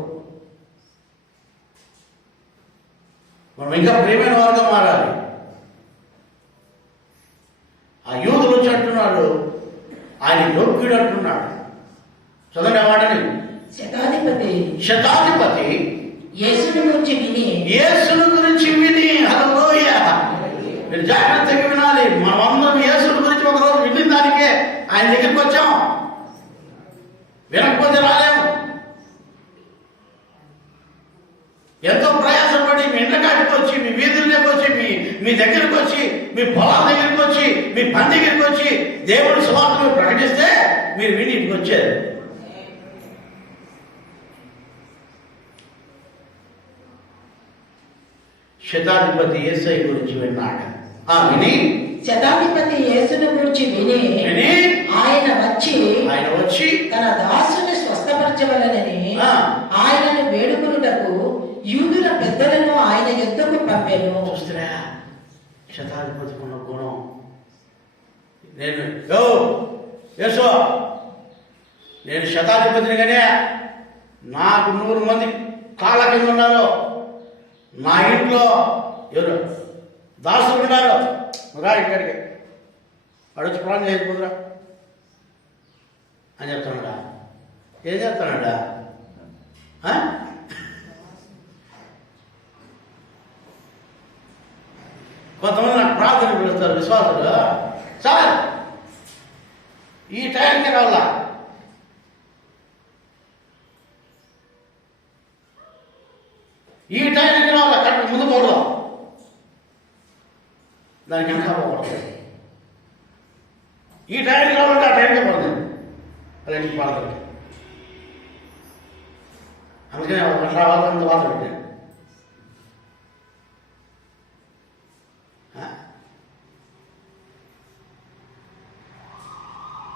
మనం ఇంకా ప్రియమైన వారుగా మారాలి. ఆ యూదులు వచ్చి అంటున్నాడు ఆయన యోగ్యుడు అంటున్నాడు. చదవండి ఆ మాటని. శతాధిపతి యేసుని గురించి విని హల్లెలూయా. మీరు జాగ్రత్తగా వినాలి. మనమందరం యేసుని గురించి ఒకరోజు విని దానికే ఆయన దగ్గరికి వచ్చాం. వినకపోతే రాలేము. ఎంతో ప్రయాసపడి మీ ఇండ్లకాడికి వచ్చి, మీ వీధుల్లోకి వచ్చి, మీ దగ్గరికి వచ్చి, మీ పొలాల దగ్గరికి వచ్చి, మీ పని దగ్గరికి వచ్చి దేవుడి సువార్తను ప్రకటిస్తే మీరు విని ఇంటికి వచ్చారు. శతాధిపతి యేసయ్య గురించి విన్నాడు. శతాధిపతి యేసుని గురించి విని ఆయన వచ్చి తన దాసుని స్వస్థపరచవలనని ఆయనను వేడుకొనుటకు యూదుల పెద్దలను ఆయన యుద్ధకు పంపెను. చూస్తున్నా శతాధిపతి ఉన్న గుణం. నేను శతాధిపతిని కానీ నాకు 100 మంది కాళ్ళ కింద ఉన్నారు. నా ఇంట్లో ఎవరు దాసులు ఉన్నారు. రా ఇక్కడికి అడుగు ప్రాణం చేయకపోతురా అని చెప్తున్నాడా? ఏం చెప్తున్నాడా? కొంతమంది నాకు ప్రార్థన పిలుస్తారు విశ్వాసులు. సార్ ఈ టైంకి రావాలా, ఈ టైంకి రావాలా, కరెక్ట్ ముందు పోవడం దానికి ఎంత పోకూడదు. ఈ టైంకి రావాలంటే ఆ టైంకే పడుతుంది. అదేంటి ప్రార్థనకి. అందుకనే అట్లా రావాలంత బాధ పెట్టాను.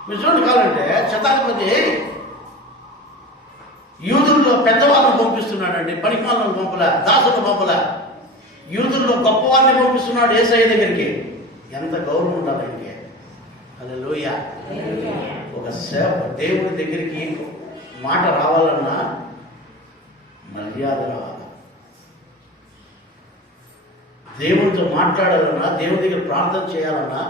మీరు చూడండి, కావాలంటే శతాధిపతి యూదుల్లో పెద్దవాళ్ళని పంపిస్తున్నాడండి. పనికిమాలను పంపలే, దాసులను పంపలే. యూదుల్లో గొప్పవారిని పంపిస్తున్నాడు యేసయ్య దగ్గరికి. ఎంత గౌరవం ఉండాలండి. హల్లెలూయా. ఒక సేవ దేవుడి దగ్గరికి మాట రావాలన్నా మర్యాద రావాలి. దేవుడితో మాట్లాడాలన్నా, దేవుడి దగ్గర ప్రార్థన చేయాలన్నా,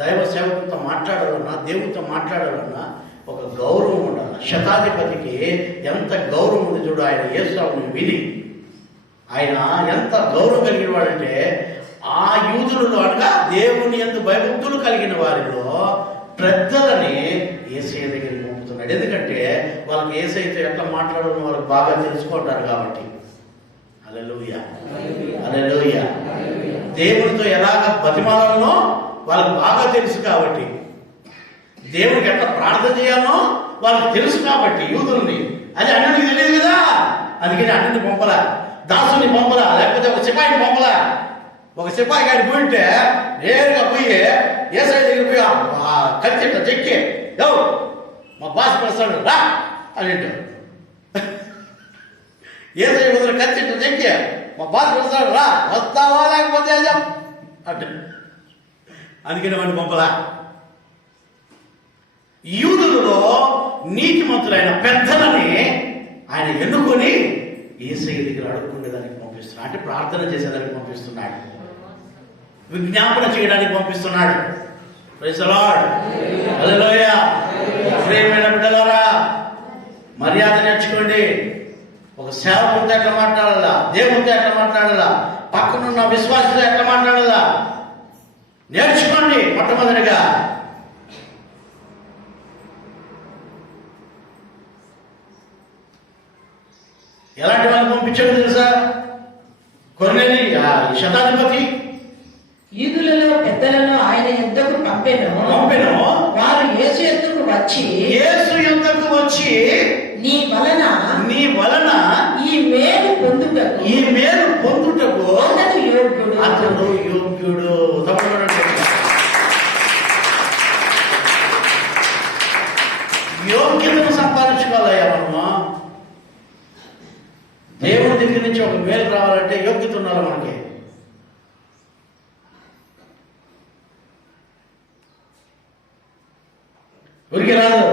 దైవ సేవకులతో మాట్లాడాలన్నా, దేవుడితో మాట్లాడాలన్నా ఒక గౌరవం ఉండాలి. శతాధిపతికి ఎంత గౌరవం ఉంది చూడు. ఆయన యేసుని విని ఆయన ఎంత గౌరవం కలిగిన వాడంటే, ఆ యూదులలో అనగా దేవుని యందు భయభక్తులు కలిగిన వారిలో పెద్దలని యేసయ్య దగ్గరికి పంపుతున్నాడు. ఎందుకంటే వాళ్ళకి యేసయ్యతో ఎట్లా మాట్లాడాలో వాళ్ళకి బాగా తెలుసుకుంటారు కాబట్టి. హల్లెలూయా, హల్లెలూయా. దేవునితో ఎలాగ బతిమాలలో వాళ్ళకి బాగా తెలుసు కాబట్టి దేవుడికి ఎట్లా ప్రార్థన చేయాలో వాళ్ళకి తెలుసు కాబట్టి యూదుల్ని, అది అన్నడికి తెలియదు కదా. అందుకని అన్నని పంపలా, దాసుని పంపలా, లేకపోతే ఒక సిపాయిని పంపలా. ఒక సిపాయి గారి పోయింటే నేరుగా పోయి ఏసై దగ్గర పోయి కత్తి ఇట్లా చెక్కి, యో మా బాస్ పిలుస్తాడు రా అని ఏసై కుదిరి కత్తి ఇట్లా చెక్కి, మా బాస్ పిలుస్తాడు రా, వస్తావా లేకపోతే అంటే అందుకని వాడిని పంపలా. యూదులలో నీతిమంతులైన పెద్దలని ఆయన ఎన్నుకొని యేసయ్య దగ్గర అడుక్కునేదానికి పంపిస్తున్నాడు, అంటే ప్రార్థన చేసేదానికి పంపిస్తున్నాడు, విజ్ఞాపన చేయడానికి పంపిస్తున్నాడు. ప్రైజ్ ది లార్డ్, హల్లెలూయా. ప్రియమైన బిడ్డలారా, మర్యాద నేర్చుకోండి. ఒక సేవకుడితో ఎట్లా మాట్లాడాలా, దేవుడితో ఎట్లా మాట్లాడాలా, పక్కనున్న విశ్వాసంతో ఎట్లా మాట్లాడాలా నేర్చుకోండి. మొట్టమొదటిగా ఎలాంటి వాళ్ళని పంపించాడు తెలుసా? కొర్నేలి శతాధిపతి యూదులలో పెద్దలను ఆయన యొద్దకు పంపెను. వారు యేసు యొద్దకు వచ్చి నీ వలన ఈ మేలు పొందుటకు అతడు యోగ్యుడు. యోగ్యతను సంపాదించుకోవాలయ్యా మనము. దేవుడి దగ్గర నుంచి ఒక మేలు రావాలంటే యోగ్యత ఉండాలి మనకి. ఊరికి రాదు.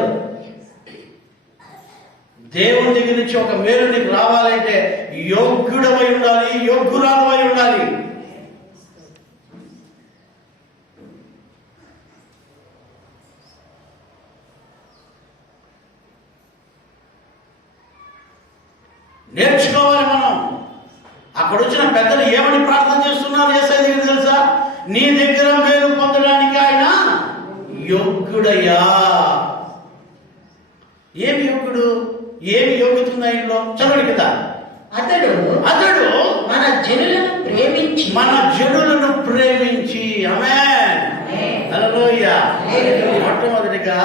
దేవుడి దగ్గర నుంచి ఒక మేలు నీకు రావాలంటే యోగ్యుడమై ఉండాలి, యోగ్యురాలమై ఉండాలి. నేర్చుకోవాలి మనం. అక్కడ వచ్చిన పెద్దలు ఏమని ప్రార్థన చేస్తున్నారు యేసయ్య దగ్గర తెలుసా? నీ దగ్గర మేలు పొందడానికి ఆయన యోగ్యుడయ్యా. ఏమి యోగ్యుడు, ఏమి యోగ్యత ఉంది ఆయనలో? చదవండి కదా. అతడు మన జనులను ప్రేమించి ఆమేన్ హల్లెలూయా. మొట్టమొదటిగా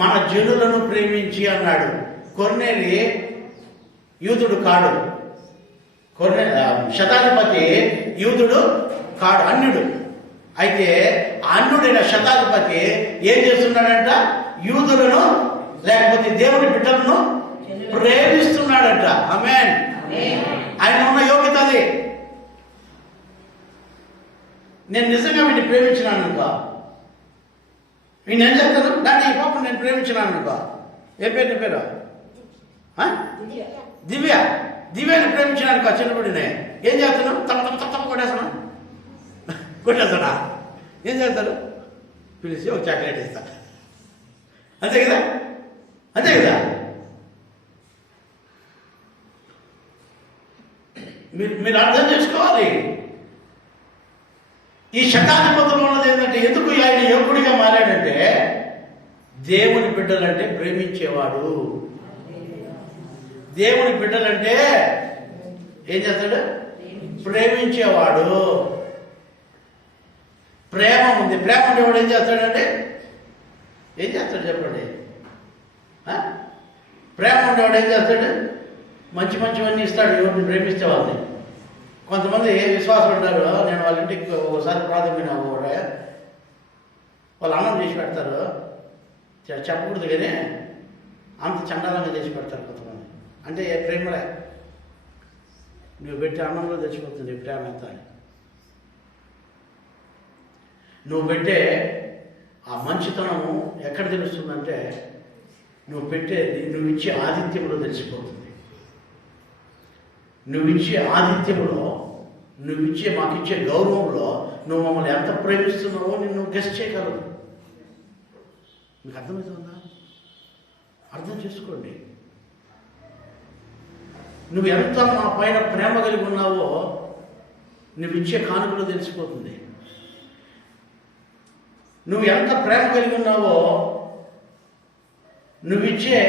మన జనులను ప్రేమించి అన్నాడు. కొర్నేలి యూదుడు కాడు, శతాధిపతి యూదుడు కాడు, అన్యుడు. అయితే అన్యుడైన శతాధిపతి ఏం చేస్తున్నాడంట? యూదులను లేకపోతే దేవుడి బిడ్డలను ప్రేమిస్తున్నాడంట. ఆమేన్. ఆయన ఉన్న యోగ్యత అది. నేను నిజంగా వీడిని ప్రేమించినాను అనుకో, వీడిని ఏం చేస్తాను? దాన్ని ఈ పాప నేను ప్రేమించినాను అనుకో. ఏ పేరు నీ పేరు? దివ్యాన్ని ప్రేమించడానికి ఆ చిన్నబడినే ఏం చేస్తున్నాం? తప్ప కొట్టేస్తాడా? ఏం చేస్తాడు? పిలిచి ఒక చాక్లెట్ ఇస్తా, అంతే కదా, అంతే కదా. మీరు అర్థం చేసుకోవాలి. ఈ శతాధిపతులు ఉన్నది ఏంటంటే, ఎందుకు ఆయన యోగుడిగా మారాడంటే, దేవుని బిడ్డలంటే ప్రేమించేవాడు. దేవుని బిడ్డలంటే ఏం చేస్తాడు? ప్రేమించేవాడు. ప్రేమ ఉంది. ప్రేమ ఉండేవాడు ఏం చేస్తాడంటే, ఏం చేస్తాడు చెప్పండి? ప్రేమ ఉండేవాడు ఏం చేస్తాడు? మంచివన్నీ ఇస్తాడు ఎవరిని ప్రేమిస్తే వాళ్ళని. కొంతమంది విశ్వాసం ఉంటారు. నేను వాళ్ళ ఇంటికి ఒకసారి ప్రాథమిక వాళ్ళు అన్నం చేసి పెడతారు, చెప్పకూడదు కానీ అంత చండాలంగా చేసి పెడతారు కొంతమంది. అంటే ప్రేమలే, నువ్వు పెట్టే అన్నంలో తెచ్చిపోతుంది ప్రేమ ఎంత అని. నువ్వు పెట్టే ఆ మంచితనము ఎక్కడ తెలుస్తుందంటే, నువ్వు ఇచ్చే ఆతిథ్యంలో తెలిసిపోతుంది. నువ్విచ్చే ఆతిథ్యంలో, మాకిచ్చే గౌరవంలో నువ్వు మమ్మల్ని ఎంత ప్రేమిస్తున్నావో నిన్ను గెస్ట్ చేయగలవు. మీకు అర్థమవుతుందా? అర్థం చేసుకోండి. నువ్వు ఎంత మా పైన ప్రేమ కలిగి ఉన్నావో నువ్వు ఇచ్చే కానుకలో తెలిసిపోతుంది. నువ్వు ఎంత ప్రేమ కలిగి ఉన్నావో నువ్విచ్చే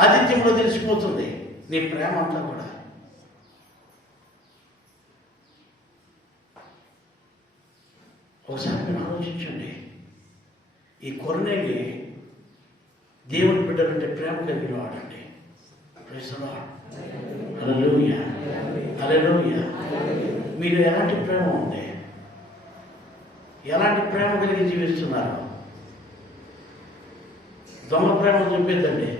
ఆతిథ్యంలో తెలిసిపోతుంది నీ ప్రేమ అంతా కూడా. ఒకసారి మీరు ఆలోచించండి. ఈ కొర్నేలి దేవుని బిడ్డలంటే ప్రేమ కలిగిన వాడండి. Praise the lord. Hallelujah, hallelujah. మీరు ఎలాంటి ప్రేమ ఉంది? ఎలాంటి ప్రేమ కలిగి జీవిస్తున్నారు? దొంగ ప్రేమ చూపిద్దండి.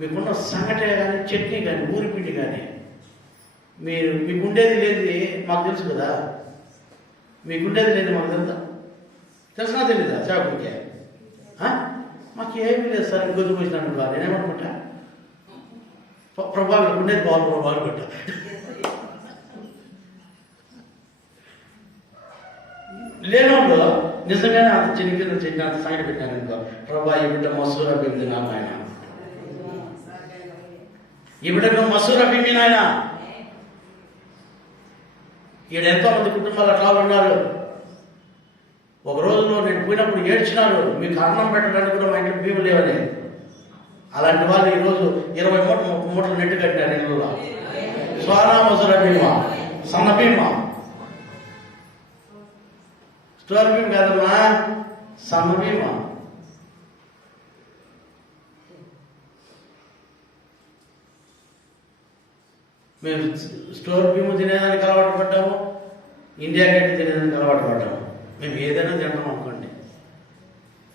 మీకున్న సంగటే కానీ, చట్నీ కానీ, ఊరిపిండి కానీ, మీకుండేది లేనిది మాకు తెలుసు కదా. మీకుండేది లేదు మాకు తెలుసా? తెలిసినా తెలీదా? చాకుడికే మాకు ఏమీ లేదు సార్, గొద్దు పోసినాను కాదు. నేనేమనుకుంటా, ప్రభావం ఉండేది బాగుంది, ప్రభావం పెట్టా. లేనోళ్ళు నిజంగానే అంత చిన్న అంత సంగతి పెట్టాను అనుకో, ప్రభా ఈ బిడ్డ మసూర్ అభివృద్ధి నా ఆయన, ఈ బిడ్డకు మసూర్ అభిమి నాయన. ఈడ ఎంతో మంది కుటుంబాలు అట్లా ఉన్నారు. ఒక రోజులో నేను పోయినప్పుడు ఏడ్చినారు, మీకు అన్నం పెట్టడానికి కూడా మా ఇంట్లో భీము లేవని. అలాంటి వాళ్ళు ఈరోజు 20 మూటలు నెట్టు కట్టినారు ఇళ్ళలో. స్వానా మసూర భీమా, సన్న భీమా, స్టోర్ భీమ్ కాదమ్మా, సన్న భీమా. మేము స్టోర్ భీము తినేదానికి అలవాటు పడ్డాము, ఇండియా గేట్ తినేదానికి అలవాటు పడ్డాము. మేము ఏదైనా తింటాం అనుకోండి.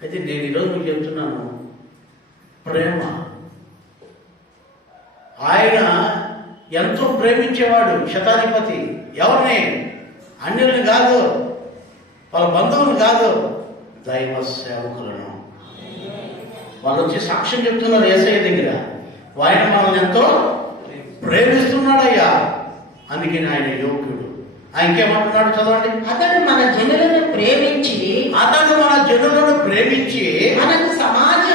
అయితే నేను ఈరోజు మీకు చెప్తున్నాను, ప్రేమ. ఆయన ఎంతో ప్రేమించేవాడు శతాధిపతి. ఎవరిని? అన్యుల్ని కాదు, వాళ్ళ బంధువులు కాదు, దైవ సేవకులను. వాళ్ళు వచ్చి సాక్ష్యం చెప్తున్నారు యేసయ్య దగ్గర, ఆయన మనల్ని ఎంతో ప్రేమిస్తున్నాడయ్యా, అందుకని ఆయన యోగ్యుడు. ఇంకేమంటున్నాడు చదవండి. అతడు మన జనులను ప్రేమించి మనకు సమాజ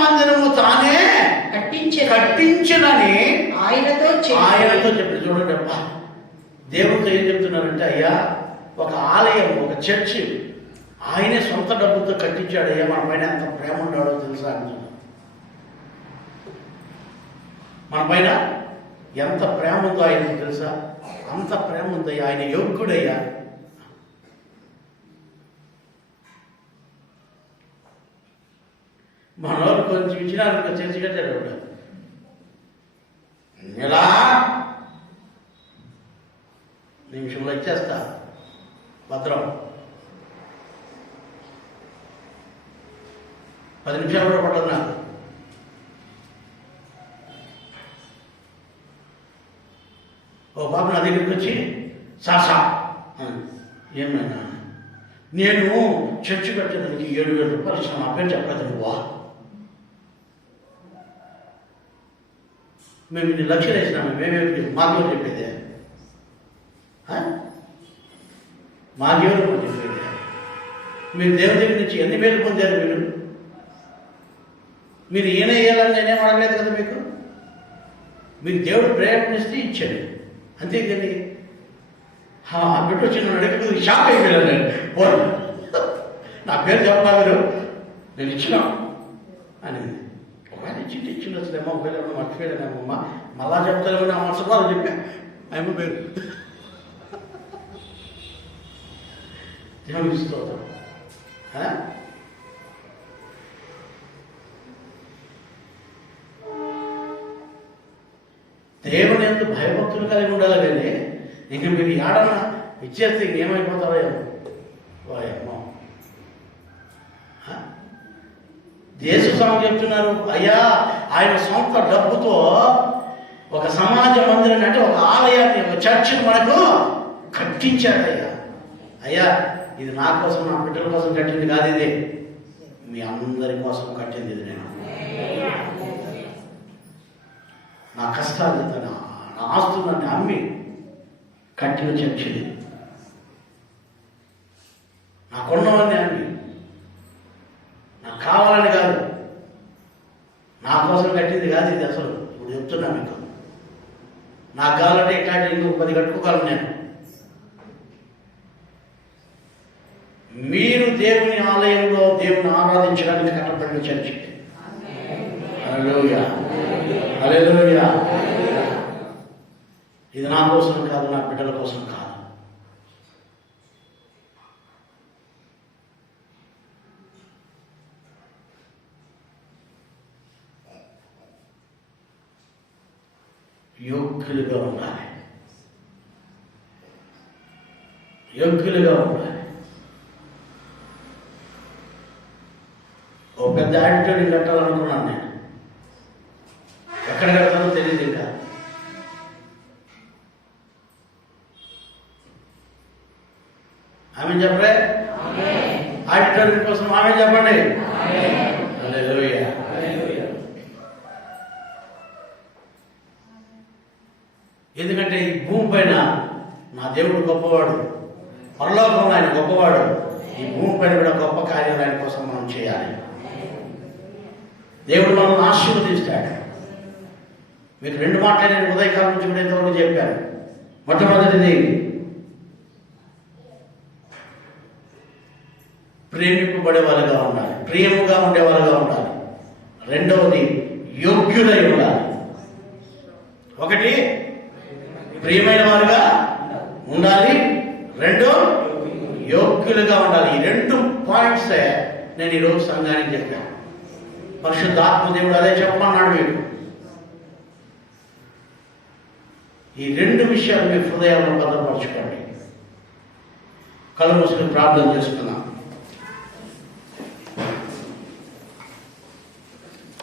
మందిరము తానే కట్టించినని ఆయనతో చెప్పి చూడండి. అబ్బా, దేవుడితో ఏం చెప్తున్నారంటే, అయ్యా ఒక ఆలయం, ఒక చర్చి ఆయనే సొంత డబ్బుతో కట్టించాడు. అయ్యా మన పైన ఎంత ప్రేమ ఉన్నాడో తెలుసా అంటున్నాడు. మన పైన ఎంత ప్రేమ ఉందో ఆయనకు తెలుసా? అంత ప్రేమ ఉందయ్యా, ఆయన యోగ్యుడయ్యా. మన వాళ్ళు కొంచెం ఇచ్చినారు, చేసి కట్టాడు. ఎలా నిమిషంలో ఇచ్చేస్తా, భద్రం. 10 నిమిషాలు కూడా పట్టదు నాకు. ఓ బాబు నా దగ్గరికి వచ్చి, సాసా ఏమైనా నేను చర్చి కట్టడానికి 7,000 రూపాయలు ఇచ్చిన, నా పేరు చెప్పలేదు నువ్వా? మేము ఇన్ని లక్షలు వేసినాము, మేమేమి మాకేమో చెప్పేదే? మాకేమో చెప్పేదే? మీరు దేవుడి దగ్గర నుంచి ఎన్ని వేలు పొందారు? మీరు ఈయన వేయాలని నేనేం అడగలేదు కదా. మీకు దేవుడు ప్రయత్నిస్తే ఇచ్చాడు, అంతేకాని బిడ్డ వచ్చిన అడిగి షాక్ అయిపోయాను నేను. నా పేరు చెప్పాలి, నేను ఇచ్చినా అని. ఒకవేళ ఇచ్చింది వచ్చిందేమో, ఒకవేళ మర్చిపోయానేమమ్మా, మళ్ళా చెప్తారేమో నా మనసు వాళ్ళు చెప్పా అమ్మ పేరు ధ్యానిస్తోంది. దేవుని ఎంత భయభక్తులు కలిగి ఉండాలి. కానీ ఇంక మీరు ఏడన్నా ఇచ్చేస్తే ఏమైపోతారో ఏమో. దేశస్వామి చెప్తున్నారు, అయ్యా ఆయన సొంత డబ్బుతో ఒక సమాజ మందిరాన్ని, అంటే ఒక ఆలయాన్ని, ఒక చర్చిని మనకు కట్టించాడయ్యా. అయ్యా ఇది నా కోసం, నా బిడ్డల కోసం కట్టింది కాదు, ఇది మీ అందరి కోసం కట్టింది. ఇది నేను నా కష్టాలు, నా ఆస్తులన్నీ అమ్మి కట్టిన చర్చి, నా కొన్నవన్నీ అమ్మి, నాకు కావాలని కాదు, నా కోసం కట్టింది కాదు ఇది. అసలు ఇప్పుడు చెప్తున్నా మీకు, నాకు కావాలంటే ఇట్లాంటి ఇంకొక 10 కట్టుకోగలను నేను. మీరు దేవుని ఆలయంలో దేవుని ఆరాధించడానికి కట్టబడిన చర్చి. హల్లెలూయా, హల్లెలూయా. ఇది నా కోసం కాదు, నా బిడ్డల కోసం కాదు. యోగ్యులుగా ఉండాలి. యోగ్యులుగా ఉండాలి. ఓ పెద్ద ఆడిటోరియం కట్టాలనుకున్నాను నేను. ఎక్కడ కడతానో తెలియదు ఇంకా. ఆమె చెప్పలే, ఆడిటోరియం కోసం ఆమె చెప్పండి. హల్లెలూయా. ఎందుకంటే ఈ భూమి పైన నా దేవుడు గొప్పవాడు, పరలోకంలో ఆయన గొప్పవాడు. ఈ భూమి పైన కూడా గొప్ప కార్యాలు ఆయన కోసం మనం చేయాలి. దేవుడు మనల్ని ఆశీర్వదిస్తాడు. మీకు 2 మాటలు నేను ఉదయకాలం నుంచి కూడా ఎంతవరకు చెప్పాను. మొట్టమొదటిది ప్రేమింపబడే వాళ్ళుగా ఉండాలి, ప్రియముగా ఉండేవాళ్ళుగా ఉండాలి. రెండవది యోగ్యులై ఉండాలి. ఒకటి ప్రియమైన వారుగా ఉండాలి, రెండో యోగ్యులుగా ఉండాలి. ఈ 2 పాయింట్సే నేను ఈరోజు సంఘానికి చెప్పాను. పరిశుద్ధాత్మ దేవుడు అదే చెప్పమన్నాడు మీకు. ఈ 2 విషయాలు మీ హృదయాలను భద్రపరచుకోండి. కళ్ళు మూసుకుని ప్రార్థన చేసుకున్నాం.